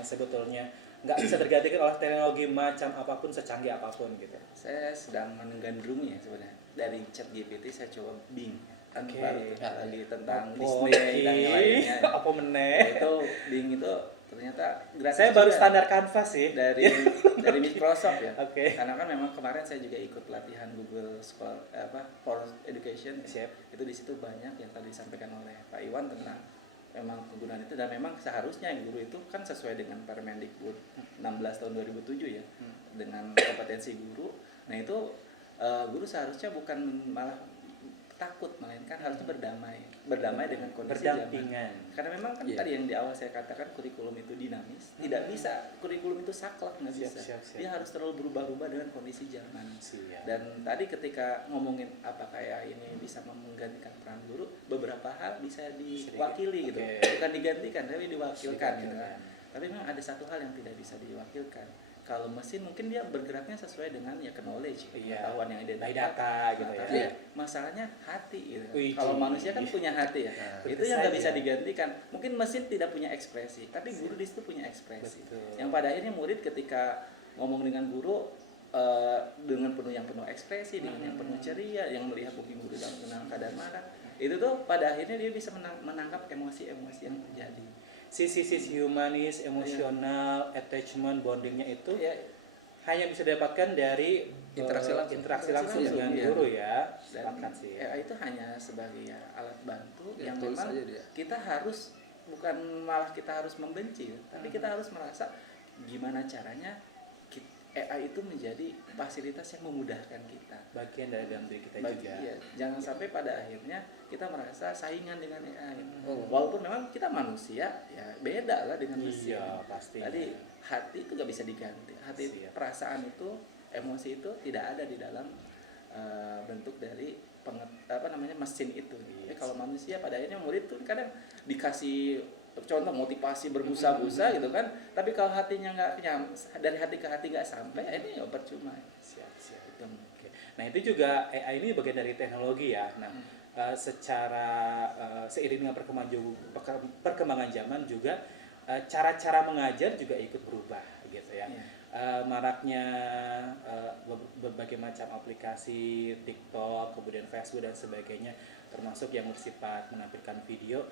sebetulnya nggak bisa tergantikan oleh teknologi macam apapun, secanggih apapun gitu. Saya sedang menggandrungi ya sebenarnya. Dari ChatGPT saya coba Bing. Baru kali tentang Disney dan yang lainnya. Apa meneh? Itu Bing itu ternyata gratis. Saya baru standar Canvas sih dari Microsoft ya. Karena kan memang kemarin saya juga ikut pelatihan Google Scholar for Education. Itu di situ banyak yang tadi disampaikan oleh Pak Iwan tentang memang penggunaan itu, dan memang seharusnya guru itu kan sesuai dengan Permendikbud 16 tahun 2007 ya, dengan kompetensi guru. Nah itu guru seharusnya bukan malah takut, melainkan harusnya berdamai dengan kondisi berdampingan. Zaman. Karena memang kan tadi yang di awal saya katakan kurikulum itu dinamis, tidak bisa kurikulum itu saklek, nggak bisa. Dia harus terlalu berubah-ubah dengan kondisi zaman. Dan tadi ketika ngomongin apakah ini bisa menggantikan peran guru, beberapa hal bisa diwakili gitu, bukan digantikan tapi diwakilkan gitu kan. Tapi memang ada satu hal yang tidak bisa diwakilkan. Kalau mesin mungkin dia bergeraknya sesuai dengan knowledge, pengetahuan yang ada by data gitu ya. Tapi masalahnya hati gitu. Kalau manusia kan punya hati ya. Itu yang nggak bisa digantikan. Mungkin mesin tidak punya ekspresi, tapi guru di situ punya ekspresi. Yang pada akhirnya murid ketika ngomong dengan guru dengan yang penuh ekspresi, dengan yang penuh ceria, yang melihat mungkin guru dalam keadaan marah, itu tuh pada akhirnya dia bisa menangkap emosi-emosi yang terjadi. Sisi humanis, emosional, attachment, bondingnya itu hanya bisa didapatkan dari interaksi langsung dengan guru ya. Dan itu hanya sebagai alat bantu yang memang kita harus, bukan malah kita harus membenci, tapi kita harus merasa gimana caranya AI itu menjadi fasilitas yang memudahkan kita, bagian dari dalam diri kita juga. Jangan sampai pada akhirnya kita merasa saingan dengan AI. Walaupun memang kita manusia, ya beda lah dengan mesin. Pasti. Tadi hati itu gak bisa diganti. Hati, perasaan itu, emosi itu tidak ada di dalam bentuk dari mesin itu. Tapi kalau manusia pada akhirnya murid tuh kadang dikasih contoh motivasi berbusa-busa gitu kan, tapi kalau hatinya nggak dari hati ke hati nggak sampai, ini ya percuma. Siap. Nah itu juga AI ini bagian dari teknologi ya. Nah secara seiring dengan perkembangan zaman juga cara-cara mengajar juga ikut berubah gitu ya. Maraknya berbagai macam aplikasi TikTok, kemudian Facebook dan sebagainya, termasuk yang bersifat menampilkan video,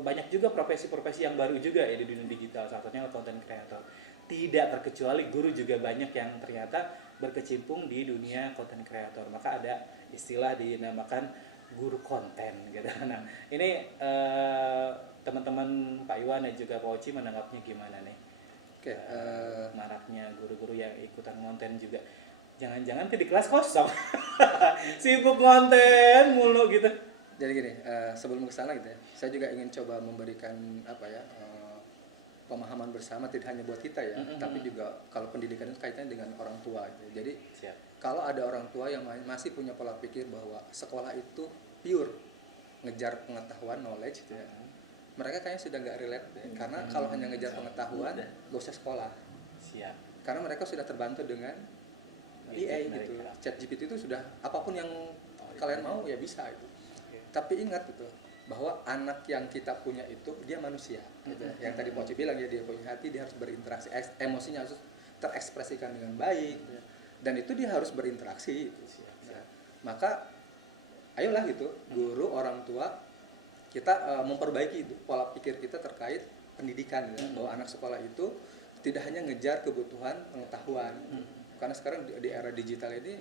banyak juga profesi-profesi yang baru juga ya di dunia digital, salah satunya content creator. Tidak terkecuali guru juga banyak yang ternyata berkecimpung di dunia content creator. Maka ada istilah dinamakan guru konten gitu. Nah, ini teman-teman Pak Iwan dan juga Pak Oci menanggapnya gimana nih? Oke, Maraknya guru-guru yang ikutan konten juga. Jangan-jangan di kelas kosong. Sibuk konten mulu gitu. jadi gini, sebelum ke sana gitu ya, saya juga ingin coba memberikan pemahaman bersama, tidak hanya buat kita ya, tapi juga kalau pendidikan itu kaitannya dengan orang tua gitu. Jadi kalau ada orang tua yang masih punya pola pikir bahwa sekolah itu pure ngejar pengetahuan, knowledge gitu ya, mereka kayaknya sudah nggak relate ya. Karena kalau hanya ngejar pengetahuan gak usah sekolah. Karena mereka sudah terbantu dengan AI gitu. ChatGPT itu sudah apapun yang kalian mau ya bisa itu. Tapi ingat gitu bahwa anak yang kita punya itu dia manusia gitu. Yang tadi Poci bilang ya, dia punya hati, dia harus berinteraksi, emosinya harus terekspresikan dengan baik gitu. Dan itu dia harus berinteraksi gitu. Nah, maka ayolah gitu, guru, orang tua, kita memperbaiki itu pola pikir kita terkait pendidikan gitu. Bahwa anak sekolah itu tidak hanya ngejar kebutuhan pengetahuan. Karena sekarang di era digital ini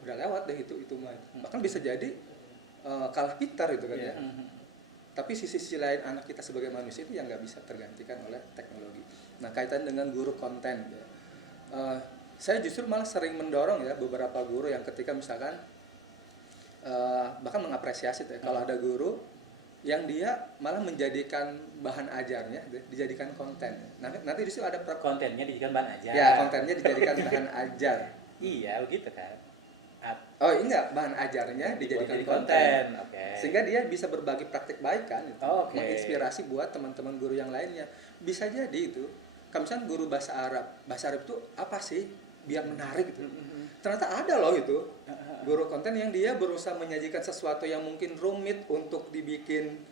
udah lewat deh itu mah. Bahkan bisa jadi kalah pintar itu kan ya. Tapi sisi lain anak kita sebagai manusia itu yang nggak bisa tergantikan oleh teknologi. Nah, kaitan dengan guru konten ya. Saya justru malah sering mendorong ya beberapa guru yang ketika misalkan bahkan mengapresiasi tuh ya, kalau ada guru yang dia malah menjadikan bahan ajarnya dijadikan konten. Nanti di situ ada kontennya dijadikan bahan ajar. Ya, kontennya dijadikan bahan ajar. Iya, begitu kan. Oh enggak, bahan ajarnya dijadikan konten. Okay. Sehingga dia bisa berbagi praktik baik kan itu. Okay. Menginspirasi buat teman-teman guru yang lainnya. Bisa jadi itu. Kalau misalnya guru bahasa Arab itu apa sih biar menarik gitu. Ternyata ada loh itu. Guru konten yang dia berusaha menyajikan sesuatu yang mungkin rumit untuk dibikin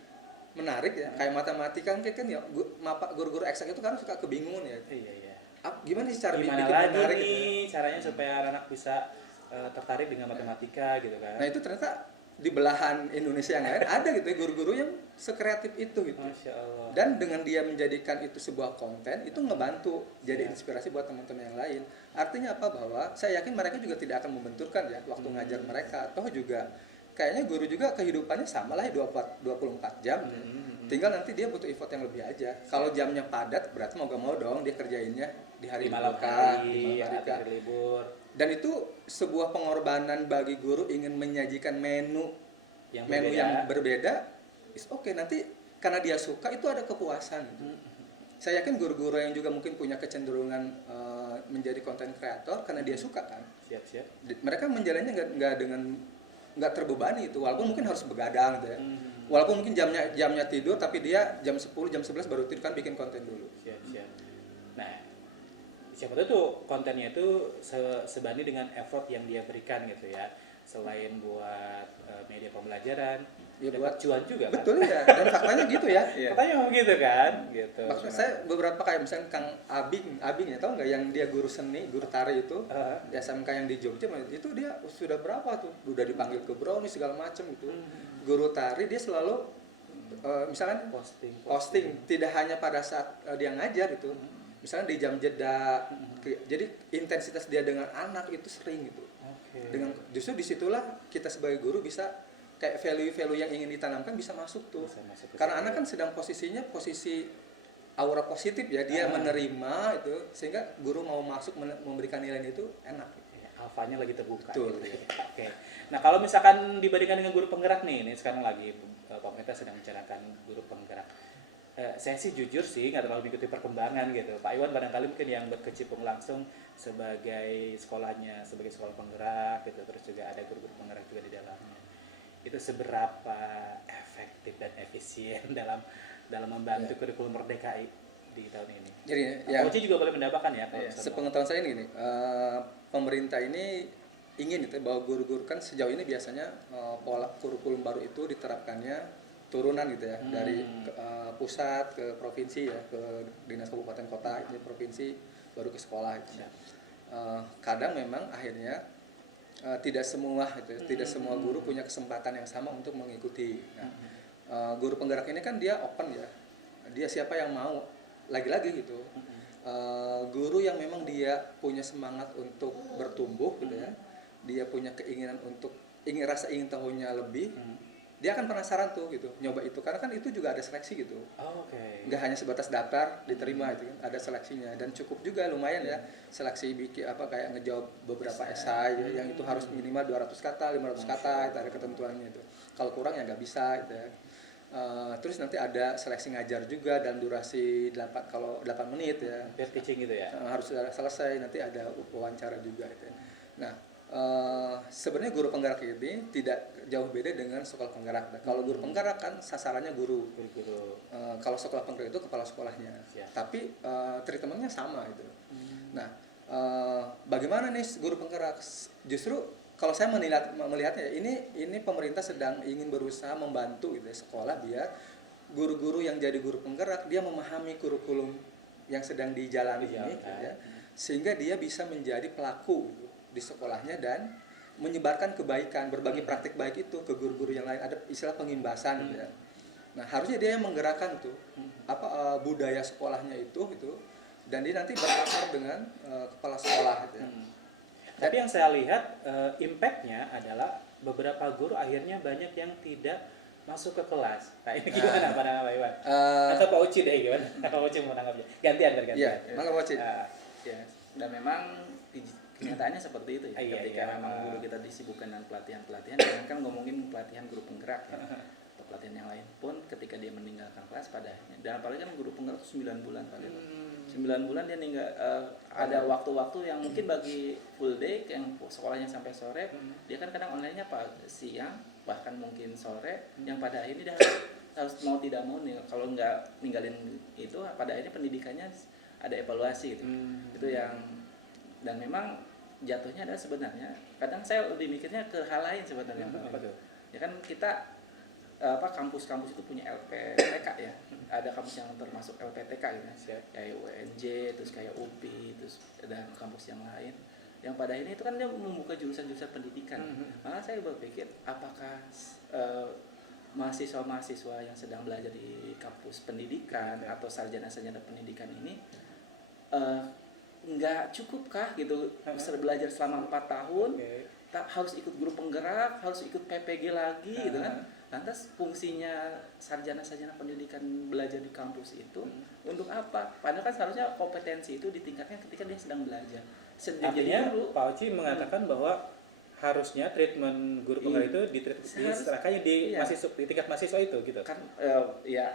menarik ya. Kayak matematika kan ya, guru-guru eksak itu kan suka kebingungan ya. Iya. Gimana sih cara bikin lagi menarik nih gitu? Caranya supaya anak bisa tertarik dengan matematika gitu kan. Nah itu ternyata di belahan Indonesia yang lain ada gitu ya, guru-guru yang sekreatif itu gitu. Masya Allah. Dan dengan dia menjadikan itu sebuah konten, itu ngebantu jadi inspirasi buat teman-teman yang lain. Artinya apa? Bahwa saya yakin mereka juga tidak akan membenturkan ya waktu ngajar mereka. Toh juga kayaknya guru juga kehidupannya sama lah ya 24 jam. Tinggal nanti dia butuh effort yang lebih aja. Kalau jamnya padat berarti mau gak mau dong dia kerjainnya di hari malam hari, hari libur. Dan itu sebuah pengorbanan bagi guru ingin menyajikan menu yang berbeda. Is okay, nanti karena dia suka itu ada kepuasan. Saya yakin guru-guru yang juga mungkin punya kecenderungan menjadi content creator karena dia suka kan. Siap. Mereka menjalannya nggak terbebani itu, walaupun mungkin harus begadang gitu ya. Walaupun mungkin jamnya tidur tapi dia jam 10 jam 11 baru tidur kan bikin konten dulu. Siap. Nah, siapa tahu tuh kontennya itu sebanding dengan effort yang dia berikan gitu ya. Selain buat media pembelajaran, Ya buat cuan juga kan. Betul ya, dan faktanya gitu ya. Katanya memang gitu kan, gitu. Maksudnya saya beberapa kayak misalnya Kang Abing ya, tahu nggak yang dia guru seni, guru tari itu di SMK yang di Jogja, itu dia sudah berapa tuh, udah dipanggil ke brownies segala macam gitu. Guru tari dia selalu misalkan posting tidak hanya pada saat dia ngajar itu, misalnya di jam jeda, jadi intensitas dia dengan anak itu sering gitu. Dengan justru disitulah kita sebagai guru bisa kayak value-value yang ingin ditanamkan bisa masuk tuh. Karena anak kan sedang posisi aura positif ya, dia menerima itu sehingga guru mau masuk memberikan nilai itu enak. Alfanya lagi terbuka. Betul. Gitu. Oke. Nah, kalau misalkan dibandingkan dengan guru penggerak nih, ini sekarang lagi pemerintah sedang mencanangkan guru penggerak. Saya sih jujur sih nggak terlalu mengikuti perkembangan gitu. Pak Iwan barangkali mungkin yang berkecimpung langsung sebagai sekolahnya, sebagai sekolah penggerak gitu, terus juga ada guru-guru penggerak juga di dalamnya. Itu seberapa efektif dan efisien dalam membantu kurikulum Merdeka di tahun ini. Jadi Oci juga boleh menambahkan ya. Sepengetahuan saya ini pemerintah ini ingin itu bahwa guru-guru kan sejauh ini biasanya pola kurikulum baru itu diterapkannya turunan gitu ya, dari pusat ke provinsi ya, ke dinas kabupaten kota, ini provinsi baru ke sekolah gitu. Kadang memang akhirnya tidak semua tidak semua guru punya kesempatan yang sama untuk mengikuti. Nah, guru penggerak ini kan dia open ya, dia siapa yang mau, lagi-lagi gitu. Guru yang memang dia punya semangat untuk bertumbuh gitu ya, dia punya keinginan untuk rasa ingin tahunya lebih, dia akan penasaran tuh gitu, nyoba itu, karena kan itu juga ada seleksi gitu. Nggak hanya sebatas daftar diterima itu kan, ada seleksinya, dan cukup juga lumayan ya seleksi bikin kayak ngejawab beberapa esai ya, yang itu harus minimal 200 kata 500 kata, itu ada ketentuannya itu, kalau kurang ya nggak bisa gitu ya. Terus nanti ada seleksi ngajar juga dalam durasi 8 menit ya, peer teaching gitu ya, harus sudah selesai, nanti ada wawancara juga gitu ya. Nah, sebenarnya guru penggerak ini tidak jauh beda dengan sekolah penggerak. Nah, kalau guru penggerak kan sasarannya guru. Kalau sekolah penggerak itu kepala sekolahnya. Tapi treatmentnya sama itu. Nah, bagaimana nih guru penggerak? Justru kalau saya melihatnya ini pemerintah sedang ingin berusaha membantu gitu ya, sekolah biar guru-guru yang jadi guru penggerak dia memahami kurikulum yang sedang dijalani ini gitu ya, sehingga dia bisa menjadi pelaku gitu di sekolahnya dan menyebarkan kebaikan, berbagi praktik baik itu ke guru-guru yang lain. Ada istilah pengimbasan gitu ya. Nah, harusnya dia yang menggerakkan tuh budaya sekolahnya itu gitu, dan dia nanti berakar dengan kepala sekolah gitu ya. Tapi yang saya lihat impact-nya adalah beberapa guru akhirnya banyak yang tidak masuk ke kelas. Nah, ini gimana pandangan Pak Iwan? Atau Pak Uci deh, gimana? Pak Uci mau nanggapnya. Gantian. Iya, maka Pak Uci. Ya, dan memang kenyataannya seperti itu ya. Ketika memang guru kita disibukkan dengan pelatihan-pelatihan, jangan kan ngomongin pelatihan guru penggerak ya, atau pelatihan yang lain pun, ketika dia meninggalkan kelas pada akhirnya, dan apalagi kan guru penggerak itu 9 bulan Pak. 9 bulan dia ada waktu-waktu yang mungkin bagi full day yang sekolahnya sampai sore, dia kan kadang online-nya siang bahkan mungkin sore, yang pada akhirnya dia harus mau tidak mau nih, kalau nggak ninggalin itu, pada akhirnya pendidikannya ada evaluasi gitu. Itu yang, dan memang jatuhnya adalah sebenarnya kadang saya lebih mikirnya ke hal lain sebenarnya. Apa tuh? Ya kan kita kampus-kampus itu punya LPTK ya, ada kampus yang termasuk LPTK gitu, kayak UNJ, terus kayak UPI, terus dan kampus yang lain, yang pada ini itu kan dia membuka jurusan-jurusan pendidikan. Maka saya berpikir apakah mahasiswa-mahasiswa yang sedang belajar di kampus pendidikan atau sarjana-sarjana pendidikan ini nggak cukupkah gitu belajar selama 4 tahun, harus ikut guru penggerak, harus ikut PPG lagi gitu kan. Lantas fungsinya sarjana-sarjana pendidikan belajar di kampus itu untuk apa? Padahal kan seharusnya kompetensi itu ditingkatkan ketika dia sedang belajar. Artinya Pak Uci mengatakan bahwa harusnya treatment guru penggerak itu diserahkannya di tingkat mahasiswa itu gitu kan.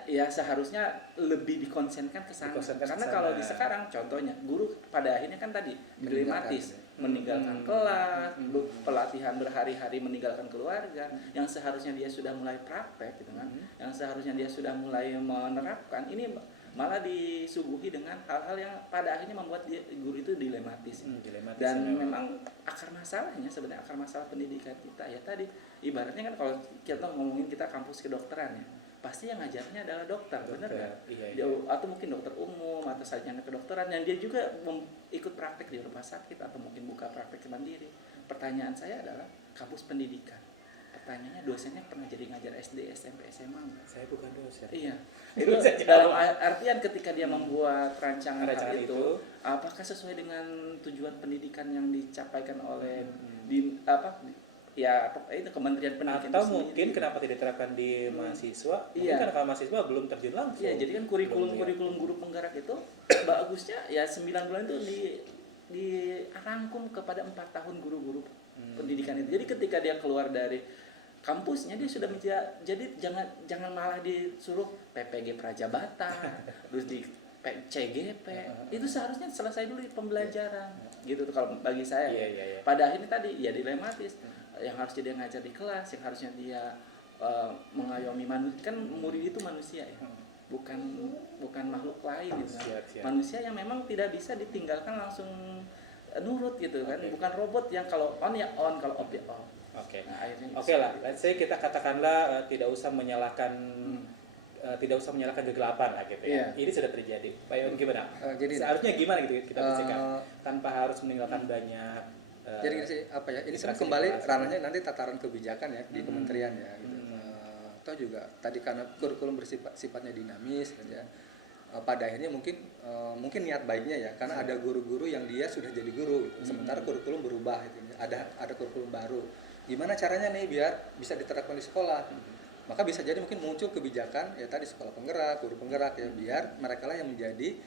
Ya seharusnya lebih dikonsenkan ke sana. Karena kalau di sekarang contohnya guru pada akhirnya kan tadi dilematis, meninggalkan kelas, pelatihan berhari-hari, meninggalkan keluarga, yang seharusnya dia sudah mulai praktek gitu kan, yang seharusnya dia sudah mulai menerapkan, ini malah disuguhi dengan hal-hal yang pada akhirnya membuat guru itu dilematis. Dan memang akar masalahnya sebenarnya, akar masalah pendidikan kita ya tadi, ibaratnya kan kalau kita ngomongin kita kampus kedokteran ya, pasti yang ngajarnya adalah dokter, benar kan? Iya. Atau mungkin dokter umum atau sarjana kedokteran yang dia juga ikut praktek di rumah sakit atau mungkin buka praktek mandiri. Pertanyaan saya adalah kampus pendidikan, pertanyaannya dosennya pernah jadi ngajar SD, SMP, SMA enggak? Saya bukan dosen. Iya. Itu dalam artian ketika dia membuat rancangan itu, apakah sesuai dengan tujuan pendidikan yang dicapaikan oleh itu Kementerian Pendidikan atau mungkin kenapa tidak diterapkan di mahasiswa? Mungkin karena mahasiswa belum terjun langsung. Iya, jadi kan kurikulum guru penggerak itu bagusnya ya 9 bulan itu dirangkum kepada 4 tahun guru-guru pendidikan itu. Jadi ketika dia keluar dari kampusnya dia sudah jadi jangan malah disuruh PPG Prajabatan terus di CGP, itu seharusnya selesai dulu pembelajaran gitu tuh kalau bagi saya. Pada akhirnya tadi ya dilematis, yang harusnya dia ngajar di kelas, yang harusnya dia mengayomi manusia, kan murid itu manusia ya, bukan makhluk lain gitu. Manusia yang memang tidak bisa ditinggalkan langsung nurut gitu kan, bukan robot yang kalau on ya on, kalau off ya off. Oke lah, let's say kita katakanlah tidak usah menyalahkan kegelapan lah gitu ya. Ini sudah terjadi. Pak Iwan gimana? Jadi seharusnya gimana gitu kita bersikap tanpa harus meninggalkan banyak Jadi gini sih, apa ya? Ini literasi kembali literasi. ranahnya nanti tataran kebijakan ya di kementerian ya. Gitu. Atau juga tadi karena kurikulum sifatnya dinamis, gitu ya. Pada akhirnya mungkin niat baiknya ya, karena ada guru-guru yang dia sudah jadi guru, gitu. Sementara kurikulum berubah, gitu. Ada kurikulum baru. Gimana caranya nih biar bisa diterapkan di sekolah? Maka bisa jadi mungkin muncul kebijakan ya tadi sekolah penggerak, guru penggerak ya, biar mereka lah yang menjadi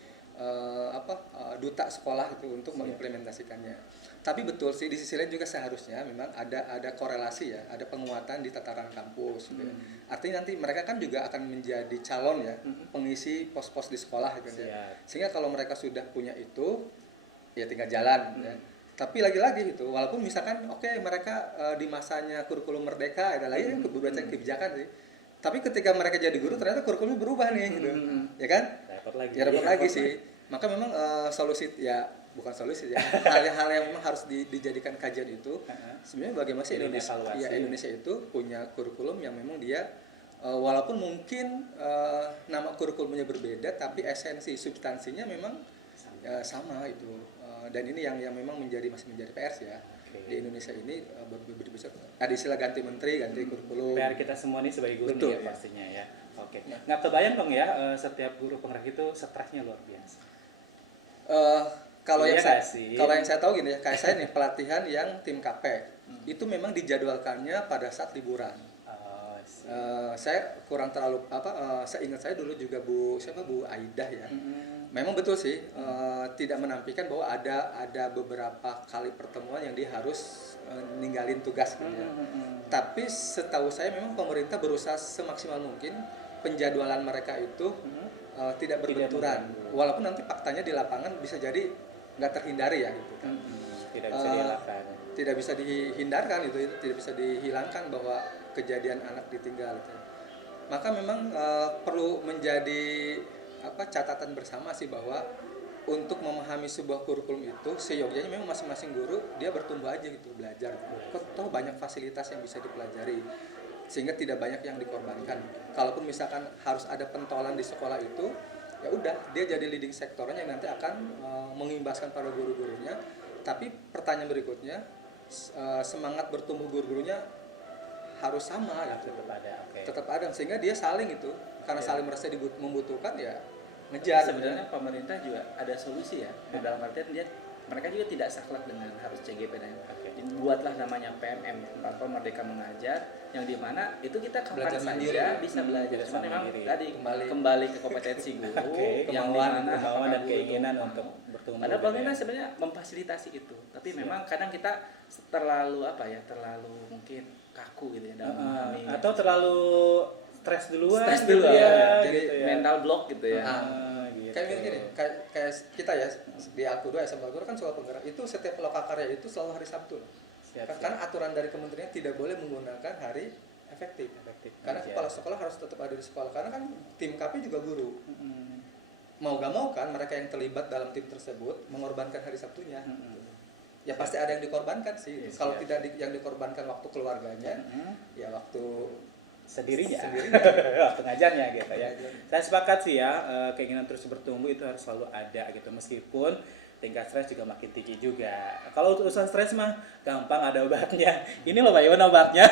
duta sekolah itu untuk mengimplementasikannya. Tapi betul sih di sisi lain juga seharusnya memang ada korelasi ya, ada penguatan di tataran kampus gitu ya. Artinya nanti mereka kan juga akan menjadi calon ya, pengisi pos-pos di sekolah gitu ya. Sehingga kalau mereka sudah punya itu ya tinggal jalan ya. Tapi lagi-lagi gitu, walaupun misalkan mereka di masanya kurikulum merdeka ada lagi kebijakan kebijakan sih. Tapi ketika mereka jadi guru ternyata kurikulumnya berubah nih gitu. Ya kan? Repot lagi sih. Maka memang solusi ya bukan solusi ya. Hal-hal yang memang harus dijadikan kajian itu sebenarnya bagaimana sih Indonesia itu punya kurikulum yang memang dia walaupun mungkin nama kurikulumnya berbeda tapi esensi substansinya memang sama itu. Dan ini yang memang masih menjadi PR ya. Di Indonesia ini ada istilah ganti menteri, ganti kurikulum. PR kita semua nih sebagai guru Betul, nih ya, ya. pastinya ya. Oke. Nggak kebayang dong ya setiap guru penggerak itu stresnya luar biasa. Kalau Iya yang saya tahu gini ya, kayak saya nih pelatihan yang tim KP itu memang dijadwalkannya pada saat liburan. Saya kurang terlalu seingat saya dulu juga Bu Aidah ya. Memang betul sih tidak menampilkan bahwa ada beberapa kali pertemuan yang dia harus ninggalin tugas gitu ya. Tapi setahu saya memang pemerintah berusaha semaksimal mungkin penjadwalan mereka itu tidak berbenturan. Walaupun nanti faktanya di lapangan bisa jadi nggak terhindari ya gitu kan. Tidak bisa dielakkan. Tidak bisa dihindarkan gitu, tidak bisa dihilangkan bahwa kejadian anak ditinggal gitu. Maka memang perlu menjadi catatan bersama sih bahwa untuk memahami sebuah kurikulum itu seyogyanya memang masing-masing guru dia bertumbuh aja gitu, belajar gitu. Toh banyak fasilitas yang bisa dipelajari sehingga tidak banyak yang dikorbankan. Kalaupun misalkan harus ada pentolan di sekolah itu, ya udah dia jadi leading sektornya yang nanti akan mengimbaskan pada guru-gurunya. Tapi pertanyaan berikutnya, semangat bertumbuh guru-gurunya harus sama gitu. Tetap ada sehingga dia saling itu karena saling merasa membutuhkan ya ngejar. Sebenarnya pemerintah juga ada solusi ya. Dalam artian mereka juga tidak saklek dengan harus CGP dan buatlah namanya PMM, Platform Merdeka Mengajar, yang dimana itu kita kapan saja bisa belajar. Cuma memang tadi kembali ke kompetensi guru, yang kemauan dan keinginan untuk bertumbuh. Padahal pemerintah sebenarnya memfasilitasi itu, tapi memang kadang kita terlalu mungkin kaku gitu ya dalam memahami. Atau terlalu stres duluan ya. Jadi gitu ya. Mental block gitu ya. Gitu. Kayak gini, kayak kita ya di Alku 2 SMA Alku kan sekolah penggerak itu setiap lokakarya itu selalu hari Sabtu. Karena aturan dari kementerian tidak boleh menggunakan hari efektif. Karena kepala sekolah harus tetap ada di sekolah karena kan tim KP juga guru. Mau gak mau kan mereka yang terlibat dalam tim tersebut mengorbankan hari Sabtunya. Ya pasti ada yang dikorbankan sih. Kalau tidak yang dikorbankan waktu keluarganya, ya waktu sendirinya. Waktu ngajarnya gitu ya. Saya sepakat sih ya, keinginan terus bertumbuh itu harus selalu ada gitu, meskipun tingkat stres juga makin tinggi juga. Kalau urusan stres mah gampang, ada obatnya. Ini loh Pak Iwan obatnya.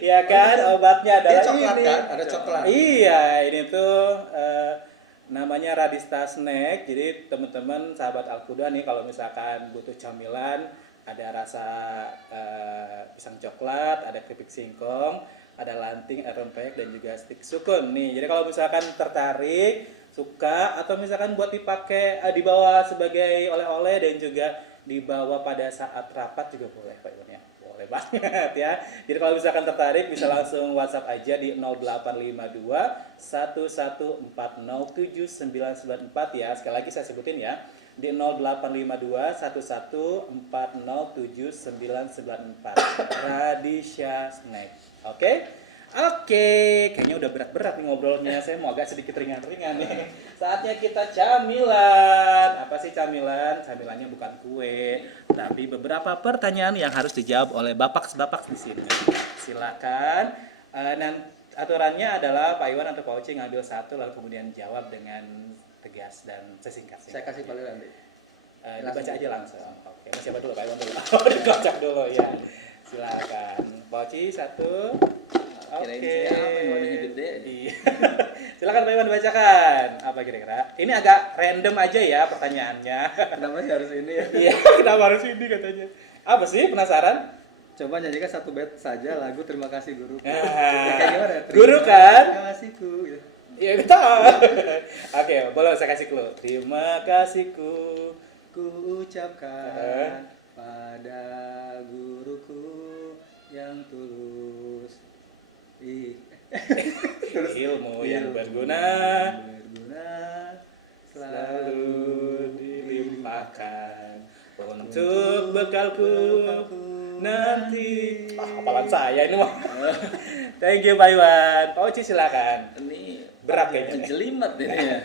Ya kan, obatnya adalah coklat ini. Kan? Ada coklat. Iya, ini tuh namanya Radista Snack. Jadi teman-teman sahabat Alkuda nih kalau misalkan butuh camilan, ada rasa pisang coklat, ada keripik singkong, ada lanting, ada rempeyek dan juga stik sukun nih. Jadi kalau misalkan tertarik, suka atau misalkan buat dipakai dibawa sebagai oleh-oleh dan juga dibawa pada saat rapat juga boleh Pak Iwan ya. Boleh banget ya. Jadi kalau misalkan tertarik bisa langsung WhatsApp aja di 0852 11407994 ya. Sekali lagi saya sebutin ya. Di 0852 11407994 Radisha Snack. Oke, kayaknya udah berat-berat nih ngobrolnya. Saya mau agak sedikit ringan-ringan nih. Saatnya kita camilan. Apa sih camilan? Camilannya bukan kue, tapi beberapa pertanyaan yang harus dijawab oleh bapak-bapak di sini. Silakan. Aturannya adalah Pak Iwan atau Pak Uci ngambil satu lalu kemudian jawab dengan tegas dan sesingkat. Saya kasih paling nanti. dibaca aja langsung. Oke, siapa dulu? Pak Iwan dulu. Oh, dikocok dulu ya. Silakan. Poci satu. Kirain Oke. saya apa yang wadahnya gede. Iya. Silakan Pak Iwan bacakan. Apa kira-kira? Ini agak random aja ya pertanyaannya. Kenapa sih harus ini ya? Iya, kenapa harus ini katanya? Apa sih penasaran? Coba nyanyikan satu bait saja lagu Terima Kasih Guru. Nah, Kayak gimana? guru kan? Terima kasihku. Gitu. Iya kita. Oke, boleh saya kasih clue. Terima kasihku. Ku ucapkan pada guruku yang tulus. Ilmu yang berguna selalu dilimpahkan untuk bekalku nanti. Hafalan saya ini mah. Thank you Pak Iwan. Pak Uci silakan. Ini Berat kayaknya. jelimet ini ya.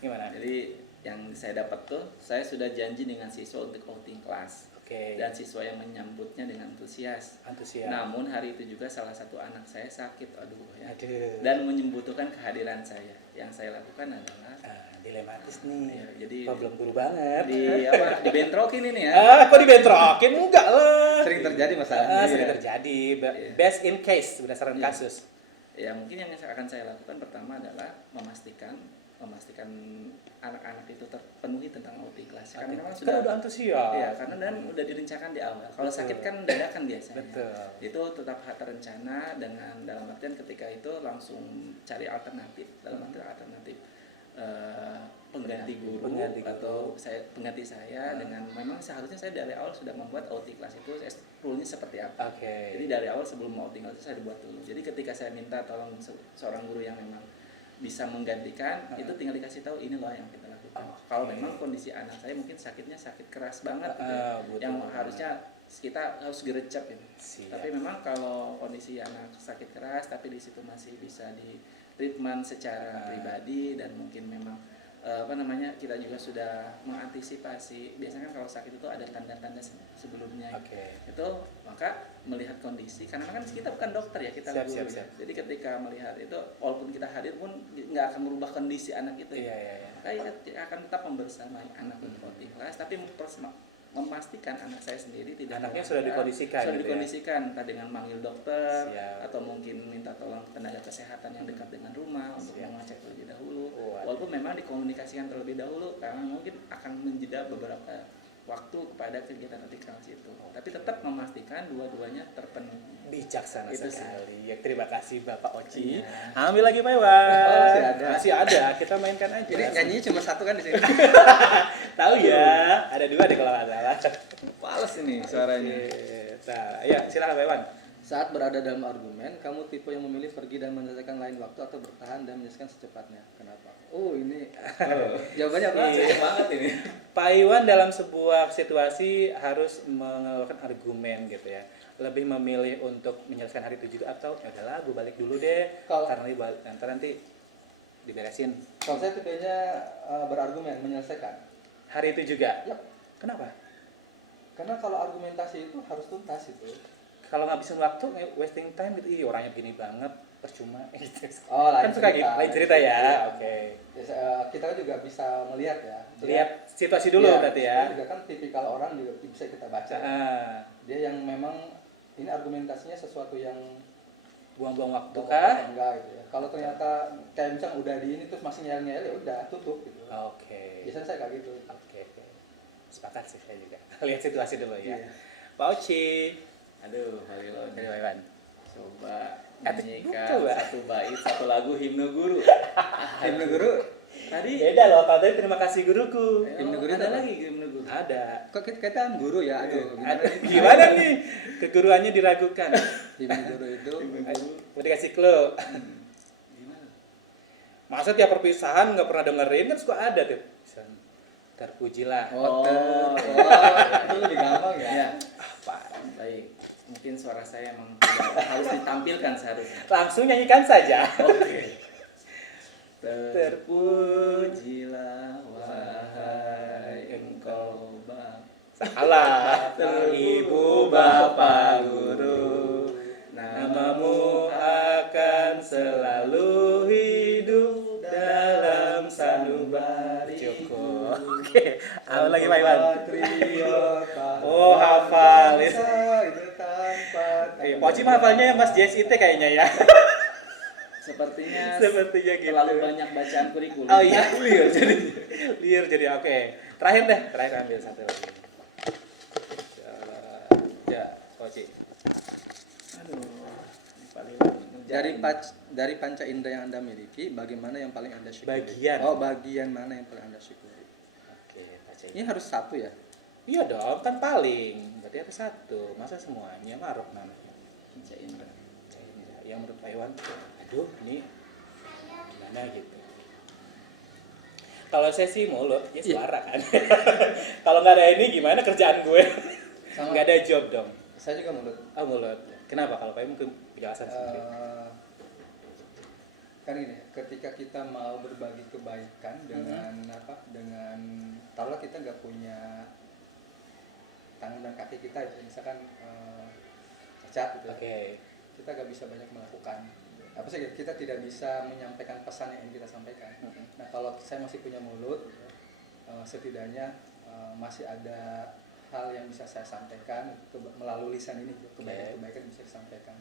Gimana? Jadi yang saya dapat tuh, saya sudah janji dengan siswa untuk outing kelas. Oke. Dan siswa yang menyambutnya dengan antusias. Antusias. Namun hari itu juga salah satu anak saya sakit, ya. Aduh. Dan membutuhkan kehadiran saya. Yang saya lakukan adalah Dilematis nih. ya, jadi Problem guru banget. dibentrokin ini ya. Kok dibentrokin? Enggak lah. Sering terjadi masalahnya. Sering terjadi. Best in case berdasarkan Iya. kasus. Ya mungkin yang akan saya lakukan pertama adalah memastikan anak-anak itu terpenuhi tentang outing kelas. Karena memang Kan udah antusias. ya, karena dan udah direncanakan di awal. Kalau sakit kan dadakan biasanya. Betul. Itu tetap terencana dengan dalam artian ketika itu langsung cari alternatif. Dalam artian alternatif pengganti guru atau pengganti saya dengan memang seharusnya saya dari awal sudah membuat outing kelas itu rule-nya seperti apa. Oke. Jadi dari awal sebelum outing kelas itu saya dibuat dulu. Jadi ketika saya minta tolong seorang guru yang memang bisa menggantikan, itu tinggal dikasih tahu ini loh yang kita lakukan. Kalau memang kondisi anak saya mungkin sakitnya sakit keras banget gitu ya, yang harusnya kita harus gerecap ini. Tapi memang kalau kondisi anak sakit keras tapi di situ masih bisa di treatment secara pribadi dan mungkin memang kita juga sudah mengantisipasi. Biasanya kan kalau sakit itu ada tanda-tanda sebelumnya. Itu maka melihat kondisi karena kan kita bukan dokter ya, kita guru. Jadi ketika melihat itu walaupun kita hadir pun nggak akan merubah kondisi anak itu. Maka kita akan tetap membersamai anak untuk outing kelas tapi memastikan anak saya sendiri tidak anaknya sudah dikondisikan sudah gitu dikondisikan entah dengan manggil dokter Siap. atau mungkin minta tolong tenaga kesehatan yang dekat dengan rumah untuk mengecek terlebih dahulu. Walaupun memang dikomunikasikan terlebih dahulu karena mungkin akan menjeda beberapa waktu kepada kegiatan outing kelas itu. Tapi tetap memastikan dua-duanya terpenuhi. Bijaksana Itu sekali. Ya, terima kasih Bapak Oci. Iya. Ambil lagi Pak Iwan. masih ada. Masih ada. Kita mainkan aja. Ini nyanyinya cuma satu kan di sini. Tahu ya, ada dua deh kalau nggak salah. Males ini suaranya. Nah, ya silakan Pak Iwan. Saat berada dalam argumen, kamu tipe yang memilih pergi dan menyelesaikan lain waktu atau bertahan dan menyelesaikan secepatnya. Kenapa? Oh ini. Jawabannya apa? Iya. banget ini. Pak Iwan dalam sebuah situasi harus mengeluarkan argumen gitu ya. Lebih memilih untuk menyelesaikan hari itu juga atau ya udahlah gue balik dulu deh. Karena nanti diberesin. Kalau saya tipenya berargumen, menyelesaikan. Hari itu juga? Yap. Kenapa? Karena kalau argumentasi itu harus tuntas itu. Kalau ngabisin waktu, wasting time gitu, ih orangnya gini banget, percuma gitu. Oh, lain Kan suka gitu, cerita. lain cerita ya, Iya. oke. Kita juga bisa melihat ya. Lihat situasi dulu Iya, berarti ya. kita juga kan tipikal orang juga bisa kita baca. Dia yang memang ini argumentasinya sesuatu yang Buang-buang waktu atau kah? enggak gitu ya. Kalau ternyata kayak misalnya udah di ini terus masih nyel-nyel ya udah tutup gitu. Oke. Biasanya saya kayak gitu. Oke. Sepakat sih saya juga. Lihat situasi dulu ya. Iya. Pak Oci. Aduh, Halilo. Dari Pak Iwan. Coba Coba. nyanyikan satu bait, satu lagu himne guru. Himne guru Tadi Beda loh, kalau tadi terima kasih guruku. Himne guru ada apa? lagi himne guru. Ada. kok kita guru ya? Aduh, gimana? Gimana nih? Keguruannya diragukan. Himne guru itu Mau dikasih clue. Gimana? Masa tiap perpisahan nggak pernah dengerin kan suka ada tuh. Terpujilah. itu lebih gampang ya. Ya, Apa? baik. Mungkin suara saya emang tidak harus ditampilkan seharusnya. Langsung nyanyikan saja. Oke. Terpujilah wahai engkau Bapa. Salah. Ibu Bapak Guru, namamu akan selalu hidup dalam sanubari. Cukup. Oke. lagi Pak Iwan. Trio. Oh, hafal. Itu tanpa. Poci mah hafalnya yang Mas JSIT kayaknya ya. Sepertinya Gitu. terlalu banyak bacaan kurikulum. Oh iya, liar jadi oke. Terakhir ambil satu lagi. Ya, Poci. Aduh, ini paling Dari panca indera yang Anda miliki, bagaimana yang paling Anda syukuri? Bagian mana yang paling Anda syukuri? Oke, Poci. Ini harus satu ya? Iya dong, kan paling. Berarti ada satu. Masa semuanya maruk namanya. Panca indera. Yang menurut Pak Iwan, aduh ini gimana gitu. Kalau saya sih mulut, ya suara kan. Kalau nggak ada ini gimana kerjaan gue? Sama. Nggak ada job dong. Saya juga mulut. Oh mulut. Kenapa? Kalau Pak Iwan mungkin penjelasan sendiri. Kan gini, ketika kita mau berbagi kebaikan dengan dengan taruhlah kita nggak punya tangan dan kaki kita, misalkan cacat gitu. Oke. Kita nggak bisa banyak melakukan kita tidak bisa menyampaikan pesan yang ingin kita sampaikan. Nah kalau saya masih punya mulut, setidaknya masih ada hal yang bisa saya sampaikan melalui lisan ini, kebaikan bisa disampaikan.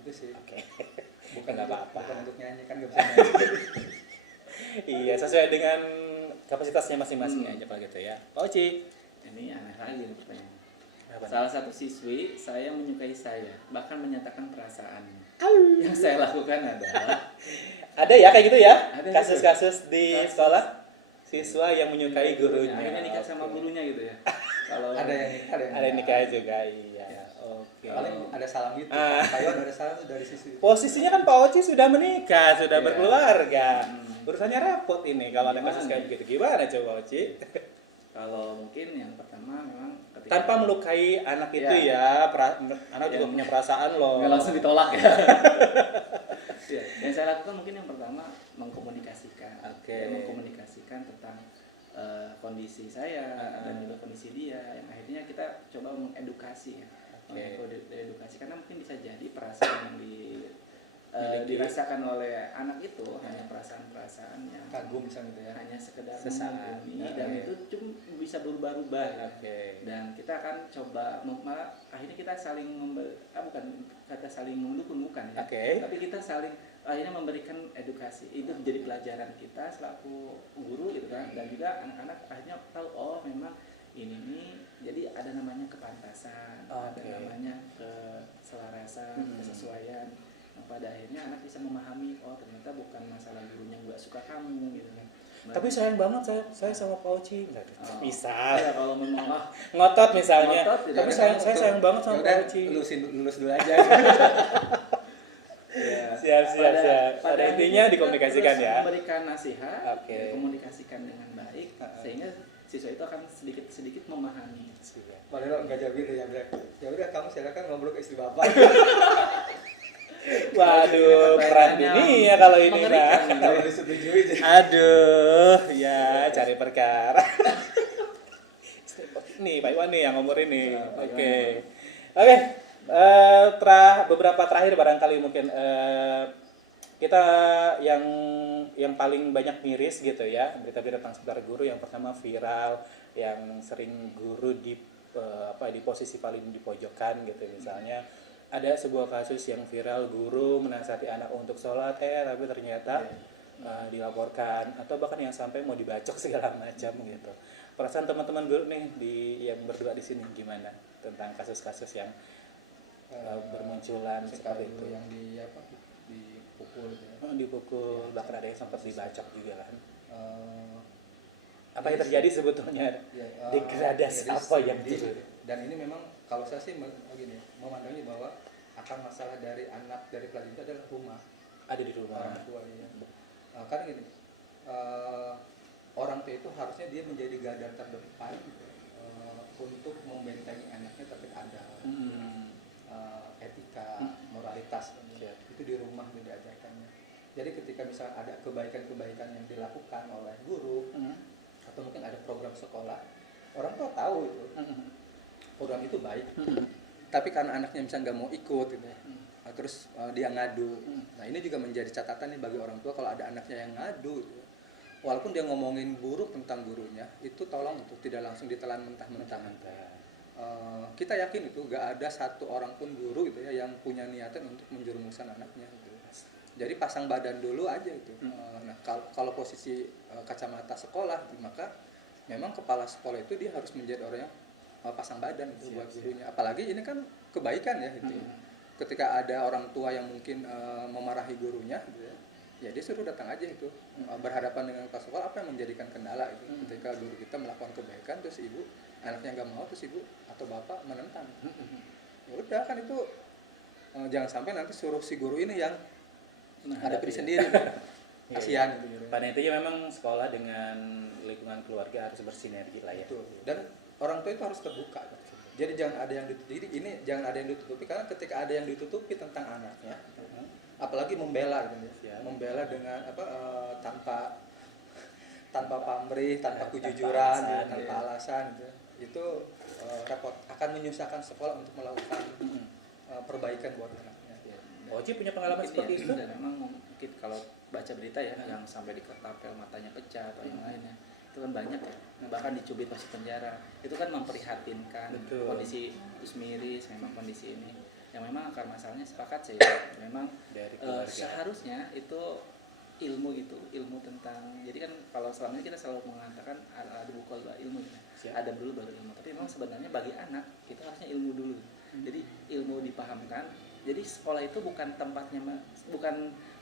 Itu sih. Oke. Bukan apa-apa. Bukan untuk nyanyi, kan nggak bisa nyanyi. Iya, sesuai dengan kapasitasnya masing-masing aja Pak gitu ya. Pak Oci. Ini aneh lagi nih pertanyaan. Apa? Salah satu siswi saya menyukai saya, bahkan menyatakan perasaan. Yang saya lakukan adalah Ada ya kayak gitu ya? Ada Kasus-kasus di sekolah siswa yang menyukai gurunya. akhirnya nikah sama gurunya gitu ya. Kalau Ada yang nikah, Ada yang nikah juga, iya. Oke. Paling ada salam gitu. Ah. Kayak ada salam tuh dari sisi. Posisinya kan Pak Oci sudah menikah, sudah berkeluarga. Urusannya repot ini kalau ada kasus kayak gitu. Gimana coba Oci? Kalau mungkin yang pertama memang ketika Tanpa melukai anak itu ya, anak juga punya perasaan loh. nggak langsung ditolak ya. Ya, yang saya lakukan mungkin yang pertama mengkomunikasikan, Oke. Ya, mengkomunikasikan tentang kondisi saya dan juga kondisi dia. Yang akhirnya kita coba mengedukasi ya, mengedukasi karena mungkin bisa jadi perasaan yang dirasakan oleh anak itu hanya perasaan-perasaan yang Kagum misalnya gitu ya. hanya sekedar Sesaat. mengagumi dan itu cuma bisa berubah-ubah ya. Oke. Dan kita akan coba malah akhirnya kita saling bukan kata saling mendukung bukan ya. Oke. Tapi kita saling akhirnya memberikan edukasi. Itu menjadi pelajaran kita selaku guru gitu kan, dan juga anak-anak akhirnya tahu oh memang ini nih jadi ada namanya kepantasan, ada namanya keselarasan, kesesuaian. Nah, pada akhirnya anak bisa memahami oh ternyata bukan masalah gurunya nggak suka kamu gitu kan. Tapi sayang banget saya sama Pak Oci. Misal Ya, kalau memang ngotot misalnya. Ngotot, Tapi tidak saya sayang banget sama Pak Oci. Lulus dulu aja. ya, Siap. Pada intinya kita dikomunikasikan terus ya. Memberikan nasihat, Oke. komunikasikan dengan baik, sehingga siswa itu akan sedikit memahami. Padahal nggak jauh gitu ya, ya udah kamu silakan ngobrol ke istri bapak. Waduh, peran dunia kalau ini Mengerikan, nah. Kalau disetujui jadi. Aduh, ya cari perkara. Nih Pak Iwan nih yang ngomong ini. Oke. Beberapa terakhir barangkali mungkin kita yang paling banyak miris gitu ya, berita-berita tentang seputar guru. Yang pertama viral, yang sering guru di posisi paling di pojokan gitu misalnya. Ada sebuah kasus yang viral, guru menasihati anak untuk sholat, tapi ternyata dilaporkan atau bahkan yang sampai mau dibacok segala macam gitu. Perasaan teman-teman guru nih yang berdua di sini gimana tentang kasus-kasus yang bermunculan seperti itu? Yang dipukul gitu ya. Dipukul, bahkan ada yang sempat dibacok juga kan. Apa yang terjadi sebetulnya? Degradasi apa yang terjadi? Dan ini memang kalau saya sih memandangnya bahwa akar masalah dari anak dari pelajar itu adalah rumah. Ada di rumah. Orang tua ya. Karena gini, orang tua itu harusnya dia menjadi garda terdepan untuk membentengi anaknya terkait ada etika, moralitas itu di rumah diajarkannya. Jadi ketika misalnya ada kebaikan-kebaikan yang dilakukan oleh guru atau mungkin ada program sekolah, orang tua tahu itu program itu baik, tapi karena anaknya misalnya nggak mau ikut gitu ya, terus dia ngadu. Nah ini juga menjadi catatan nih bagi orang tua kalau ada anaknya yang ngadu gitu. walaupun dia ngomongin buruk tentang gurunya, itu tolong itu tidak langsung ditelan mentah-mentah. Kita yakin itu gak ada satu orang pun guru gitu ya yang punya niatan untuk menjerumuskan anaknya gitu. Jadi pasang badan dulu aja itu. Nah kalau posisi kacamata sekolah, maka memang kepala sekolah itu dia harus menjadi orang yang pasang badan itu buat gurunya. Apalagi ini kan kebaikan ya gitu. Ketika ada orang tua yang mungkin memarahi gurunya gitu ya dia suruh datang aja itu berhadapan dengan kepala sekolah, apa yang menjadikan kendala itu ketika guru kita melakukan kebaikan terus ibu anaknya nggak mau, terus ibu atau bapak menentang. Ya udah kan itu jangan sampai nanti suruh si guru ini yang hadapi sendiri kasihan gitu. Pada intinya memang sekolah dengan lingkungan keluarga harus bersinergi lah ya. Betul. Dan orang tua itu harus terbuka. Jadi jangan ada yang ditutupi. Jadi ini jangan ada yang ditutupi, karena ketika ada yang ditutupi tentang anaknya, apalagi membela gitu ya. Membela dengan tanpa pamrih, tanpa kejujuran, tanpa alasan gitu. Itu repot, akan menyusahkan sekolah untuk melakukan perbaikan buat anaknya. Oji punya pengalaman seperti itu? Dan memang mungkin kalau baca berita ya yang sampai dikertapel matanya pecah atau yang lainnya itu kan banyak ya, bahkan dicubit masuk penjara, itu kan memprihatinkan. Betul. Kondisi terus miris memang kondisi ini yang memang akar masalahnya sepakat saya memang Dari seharusnya itu ilmu tentang, jadi kan kalau selama ini kita selalu mengatakan ada buku ilmu ya. Ada dulu baru ilmu, tapi memang sebenarnya bagi anak itu harusnya ilmu dulu. Jadi ilmu dipahamkan. Jadi sekolah itu bukan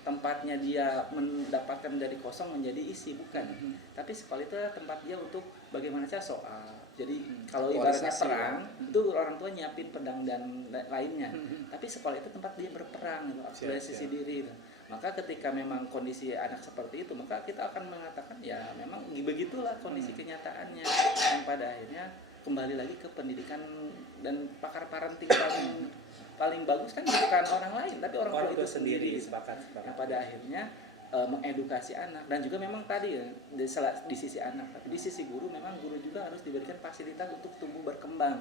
tempatnya dia mendapatkan dari kosong menjadi isi, bukan. Tapi sekolah itu tempat dia untuk bagaimana cara soal. Jadi kalau ibaratnya perang, itu orang tua nyiapin pedang dan lainnya. Tapi sekolah itu tempat dia berperang gitu, apresiasi diri gitu. Maka ketika memang kondisi anak seperti itu, maka kita akan mengatakan ya memang begitulah kondisi kenyataannya. Yang pada akhirnya kembali lagi ke pendidikan dan pakar parenting paling bagus kan bukan orang lain tapi orang tua itu sendiri. Sepakat. Nah, pada akhirnya mengedukasi anak, dan juga memang tadi ya di sisi anak, tapi di sisi guru memang guru juga harus diberikan fasilitas untuk tumbuh berkembang.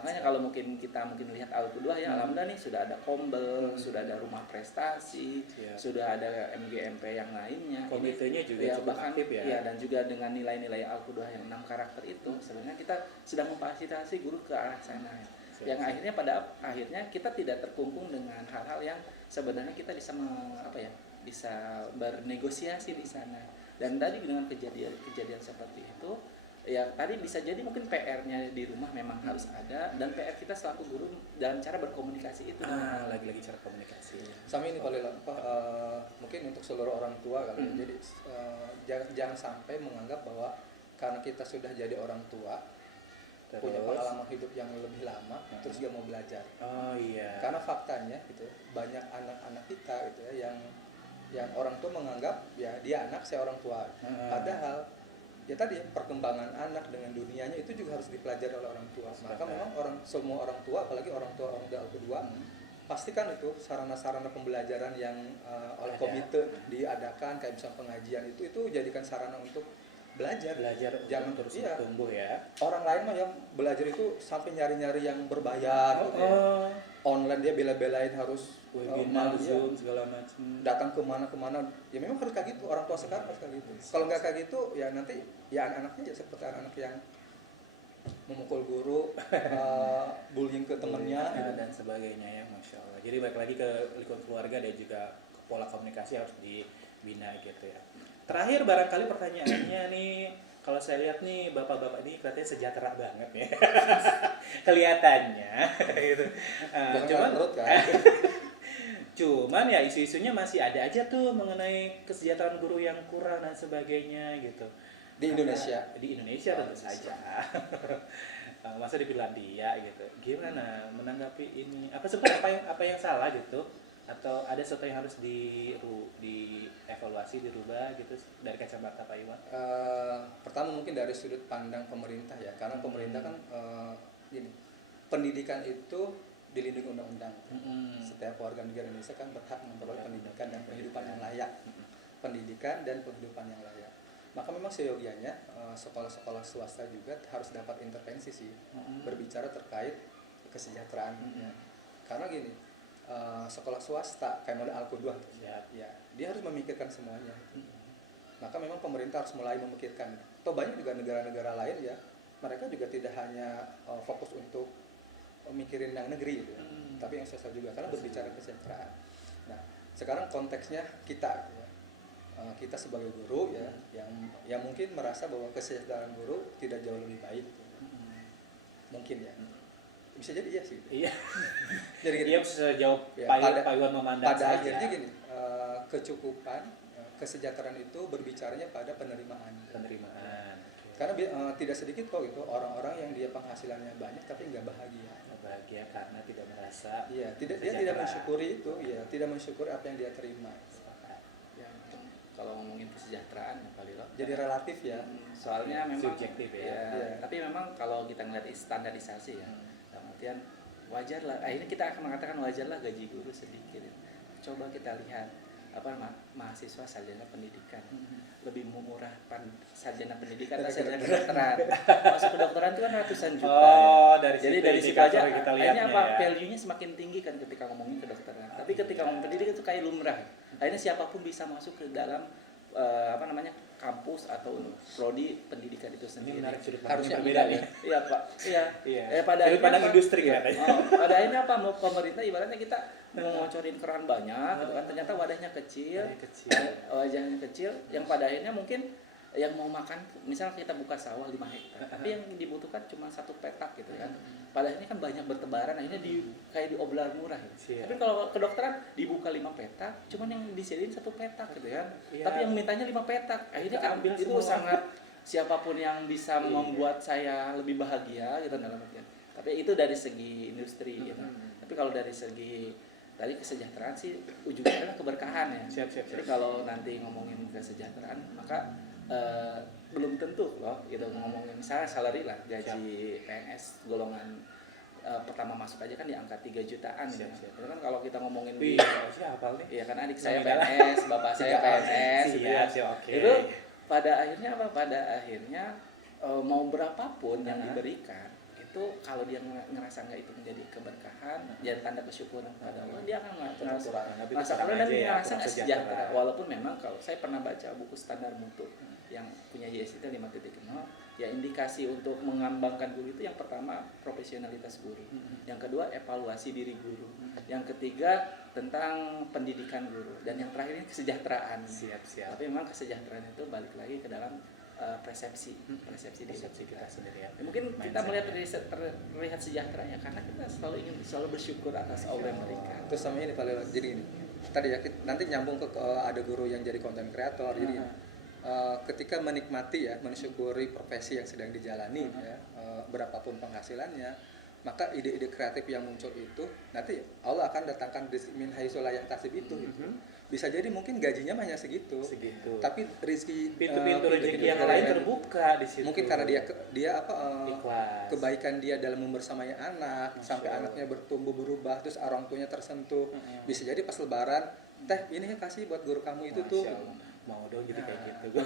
Makanya kalau kita lihat Al-Qudwah ya, alhamdulillah nih sudah ada Kombel, sudah ada rumah prestasi, sudah ada MGMP yang lainnya. Komitenya juga cukup bahkan aktif ya. Dan juga dengan nilai-nilai Al-Qudwah yang 6 karakter itu sebenarnya kita sedang memfasilitasi guru ke arah sana ya. Yang akhirnya pada akhirnya kita tidak terkungkung dengan hal-hal yang sebenarnya kita bisa bisa bernegosiasi di sana. Dan tadi dengan kejadian seperti itu ya, tadi bisa jadi mungkin PR-nya di rumah memang harus ada, dan PR kita selaku guru dalam cara berkomunikasi itu. Lagi-lagi cara komunikasi. Sama ini paling mungkin untuk seluruh orang tua kali ya. Jadi jangan sampai menganggap bahwa karena kita sudah jadi orang tua punya pengalaman hidup yang lebih lama terus dia mau belajar. Oh iya. Karena faktanya gitu, banyak anak-anak kita gitu ya yang orang tua menganggap ya dia anak, saya orang tua. Padahal ya tadi perkembangan anak dengan dunianya itu juga harus dipelajari oleh orang tua. Maka memang semua orang tua, apalagi orang tua kedua, pastikan itu sarana-sarana pembelajaran yang oleh komite diadakan, kayak misalnya pengajian itu jadikan sarana untuk belajar jangan terus tumbuh ya. Orang lain mah yang belajar itu sampai nyari-nyari yang berbayar gitu ya. Online dia bela-belain harus webinar, Zoom segala macam. Datang kemana ya memang harus kayak gitu, orang tua sekarang harus kayak gitu. Kalau nggak kayak gitu ya nanti ya anak-anaknya ya seperti anak-anak yang memukul guru, bullying ke temennya gitu, dan sebagainya ya, Masya Allah. Jadi balik lagi ke lingkungan keluarga dan juga pola komunikasi harus dibina gitu ya. Terakhir barangkali pertanyaannya nih, kalau saya lihat nih bapak-bapak ini kelihatannya sejahtera banget ya. Kelihatannya gitu. Cuman ya isu-isunya masih ada aja tuh mengenai kesejahteraan guru yang kurang dan sebagainya gitu. Di Indonesia. Di Indonesia tentu saja. Masa di Finlandia gitu. Gimana menanggapi ini? Apa yang salah gitu? Atau ada sesuatu yang harus dievaluasi, dirubah gitu dari kacamata Pak Iwan? Pertama mungkin dari sudut pandang pemerintah ya, karena pemerintah kan gini, pendidikan itu dilindungi undang-undang. Setiap warga negara Indonesia kan berhak memperoleh pendidikan dan penghidupan yang layak. Pendidikan dan penghidupan yang layak. Maka memang seyogianya sekolah-sekolah swasta juga harus dapat intervensi sih, berbicara terkait kesejahteraan. Karena gini, sekolah swasta kayak model Al-Qudwah ya, dia harus memikirkan semuanya. maka memang pemerintah harus mulai memikirkan. Atau banyak juga negara-negara lain ya, mereka juga tidak hanya fokus untuk mikirin yang negeri gitu ya, tapi yang sosial juga karena berbicara kesejahteraan. Nah, sekarang konteksnya kita gitu ya. Kita sebagai guru ya, yang mungkin merasa bahwa kesejahteraan guru tidak jauh lebih baik gitu. Mungkin ya. Bisa jadi iya sih. Iya. Jadi dia bisa jawab ya, Pak Iwan memandang pada saja. akhirnya gini, kecukupan kesejahteraan itu berbicaranya pada penerimaan. Karena tidak sedikit kok itu orang-orang yang dia penghasilannya banyak tapi nggak bahagia. Bahagia karena tidak merasa. Iya, dia tidak mensyukuri itu, ya, tidak mensyukuri apa yang dia terima. Ya, kalau ngomongin kesejahteraan ya Pak Lilo. Jadi relatif ya. Soalnya memang subjektif ya. Iya. Tapi memang kalau kita ngeliat standarisasi ya, kemudian wajar lah. Ini kita akan mengatakan wajar lah gaji guru sedikit. Coba kita lihat mahasiswa sarjana pendidikan lebih murah sarjana pendidikan atau sarjana kedokteran. Masuk kedokteran itu kan ratusan juta. Jadi dari situ aja kita akhirnya lihatnya apa ya. value-nya semakin tinggi kan ketika ngomongin kedokteran. Tapi ketika ngomongin pendidikan itu kayak lumrah. Akhirnya siapapun bisa masuk ke dalam kampus atau prodi pendidikan itu sendiri. Harusnya berbeda ya. Iya Pak. Iya. Pada Dari pandang industri ya. katanya. Pada akhirnya apa? Pemerintah ibaratnya kita mau ngocorin keran banyak, gitu kan. Ternyata wadahnya kecil. Wajahnya kecil. Yang pada akhirnya mungkin yang mau makan, misal kita buka sawah 5 hektar, tapi yang dibutuhkan cuma 1 petak gitu kan. Pada akhirnya kan banyak bertebaran, akhirnya kayak dioblar murah gitu. Tapi kalau kedokteran dibuka 5 petak, cuman yang disediain 1 petak gitu kan. Tapi yang mintanya 5 petak, akhirnya kan ambil itu semua. sangat siapapun yang bisa membuat saya lebih bahagia gitu dalam artian. Tapi itu dari segi industri gitu. Tapi kalau dari segi tadi kesejahteraan sih ujungnya adalah keberkahan ya. Siap. Jadi kalau nanti ngomongin kesejahteraan maka belum tentu loh gitu ngomongin misalnya salary lah gaji PNS golongan pertama masuk aja kan di angka 3 jutaan ya. Itu kan kalau kita ngomongin siapa nih? Iya kan adik saya PNS, bapak saya PNS gitu ya. Itu pada akhirnya pada akhirnya mau berapapun yang diberikan itu kalau dia ngerasa nggak itu menjadi keberkahan dan tanda kesyukuran pada Allah, dia akan merasa kurang dan merasa nggak sejahtera. Walaupun memang kalau saya pernah baca buku standar mutu yang punya JST 5.0, ya indikasi untuk mengembangkan guru itu yang pertama profesionalitas guru, yang kedua evaluasi diri guru, yang ketiga tentang pendidikan guru, dan yang terakhir ini kesejahteraan. Siap. Tapi memang kesejahteraan itu balik lagi ke dalam persepsi diri kita sendiri ya. Mungkin kita melihat terlihat sejahtera ya karena kita selalu bersyukur atas Allah yang memberikan. Terus sama ini paling jadi ini tadi ya nanti nyambung ke ada guru yang jadi konten kreator. Jadi ketika menikmati ya mensyukuri profesi yang sedang dijalani ya berapapun penghasilannya, maka ide-ide kreatif yang muncul itu nanti Allah akan datangkan min haitsu la yahtasib itu gitu. Bisa jadi mungkin gajinya hanya segitu. Tapi rezeki pintu-pintu rezeki yang lain terbuka di situ. Mungkin karena dia kebaikan dia dalam membersamai anak, sampai anaknya bertumbuh berubah, terus orang tuanya tersentuh. Bisa jadi pas lebaran, teh ini kasih buat guru kamu itu tuh. Mau dong jadi kayak gitu.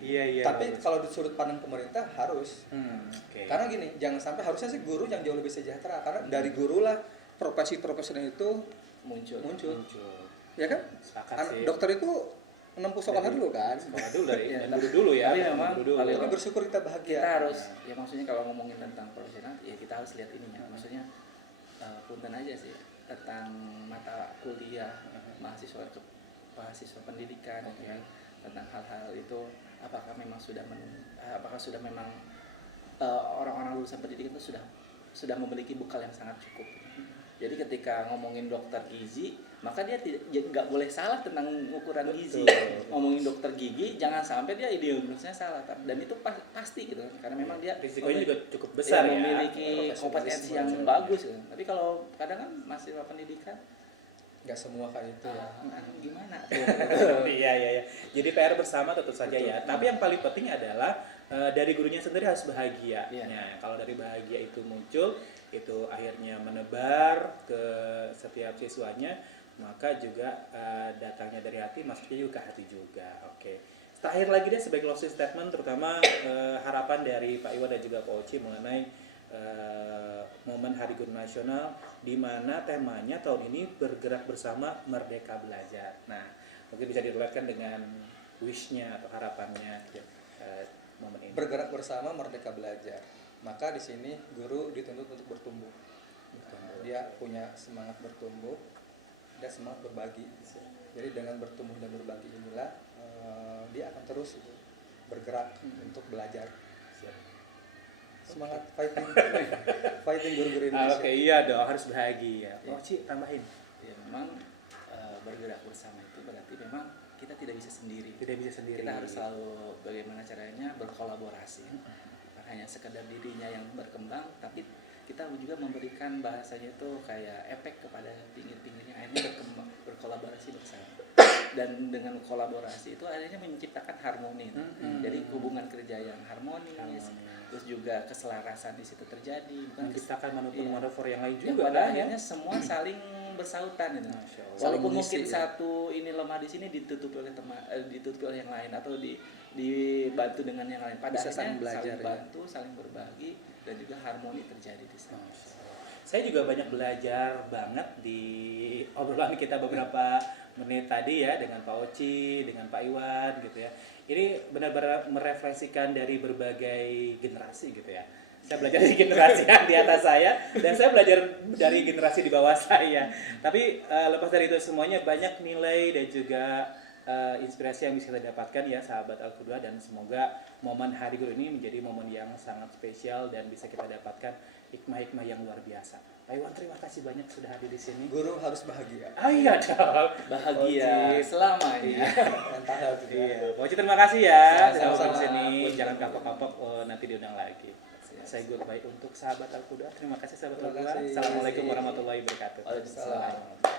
Iya. Tapi kalau di sudut pandang pemerintah harus. Karena gini, jangan sampai harusnya sih guru yang jauh lebih sejahtera karena dari guru lah profesi-profesional itu muncul. Ya kan? Dokter itu menempuh sekolah dulu kan? Sekolah dulu dari dulu ya. Tapi memang Tapi bersyukur kita bahagia. Kita harus ya maksudnya kalau ngomongin tentang profesional ya kita harus lihat ininya. Maksudnya punten aja sih tentang mata kuliah mahasiswa pendidikan ya, tentang hal-hal itu apakah sudah memang orang-orang lulusan pendidikan itu sudah memiliki bekal yang sangat cukup. Jadi ketika ngomongin dokter gizi, maka dia nggak boleh salah tentang ukuran gizi. Ngomongin dokter gigi, jangan sampai dia diagnosanya salah. Dan itu pasti gitu, karena memang dia risikonya juga cukup besar ya. Memiliki kompetensi yang bagus. Gitu. Tapi kalau kadang kan mahasiswa pendidikan nggak semua kayak itu ya. Gimana? Iya. Jadi PR bersama tentu saja ya. Tapi yang paling penting adalah dari gurunya sendiri harus bahagia. Nah, kalau dari bahagia itu muncul, itu akhirnya menebar ke setiap siswanya, maka juga datangnya dari hati, masuknya juga ke hati juga. Oke. Terakhir lagi deh sebagai closing statement, terutama harapan dari Pak Iwan dan juga Pak Oci mengenai momen Hari Guru Nasional, di mana temanya tahun ini bergerak bersama Merdeka Belajar. Nah, Mungkin bisa direlatekan dengan wish-nya atau harapannya gitu, momen ini. Bergerak bersama, merdeka belajar. Maka di sini guru dituntut untuk bertumbuh. Dia punya semangat bertumbuh dan semangat berbagi. Jadi dengan bertumbuh dan berbagi inilah dia akan terus bergerak untuk belajar. Semangat fighting, fighting guru-guru Indonesia. Oke, iya dong, harus bahagia. Oh, Ci, tambahin. Ya memang bergerak bersama itu berarti memang kita tidak bisa sendiri. Tidak bisa sendiri. Kita harus selalu bagaimana caranya berkolaborasi. Bukan hanya sekedar dirinya yang berkembang, tapi kita juga memberikan bahasanya itu kayak efek kepada pinggir-pinggirnya, akhirnya berkolaborasi bersama. Dan dengan kolaborasi itu akhirnya menciptakan harmoni. Jadi hubungan kerja yang harmonis. Terus juga keselarasan di situ terjadi, bukan menciptakan manuver-manuver yang lain yang juga pada kan, ya? akhirnya semua saling bersautan gitu. Masya Allah. Walaupun Saling mungkin mengisi, ya. satu ini lemah di sini ditutupi oleh ditutupi oleh yang lain atau dibantu dengan yang lain. Pada Bisa saling akhirnya belajar, saling ya. bantu, saling berbagi dan juga harmoni terjadi di sana. Saya juga banyak belajar banget di obrolan kita beberapa menit tadi ya dengan Pak Oci, dengan Pak Iwan gitu ya. Ini benar-benar merefleksikan dari berbagai generasi gitu ya. Saya belajar dari generasi yang di atas saya dan saya belajar dari generasi di bawah saya. Tapi lepas dari itu semuanya banyak nilai dan juga inspirasi yang bisa kita dapatkan ya sahabat Al-Qudwah, dan semoga momen Hari Guru ini menjadi momen yang sangat spesial dan bisa kita dapatkan hikmah-hikmah yang luar biasa. Pak Iwan, terima kasih banyak sudah hadir di sini. Guru harus bahagia. Ah iya dong. Bahagia selamanya. Mantap. Iya, Pak Oci terima kasih ya sudah Sama-sama. di sini. Jangan kapok-kapok, nanti diundang lagi. Saya goodbye untuk sahabat Al-Qudwah. Terima kasih sahabat Terima Al-Qudwah. kasih. Assalamualaikum warahmatullahi wabarakatuh. Waalaikumsalam.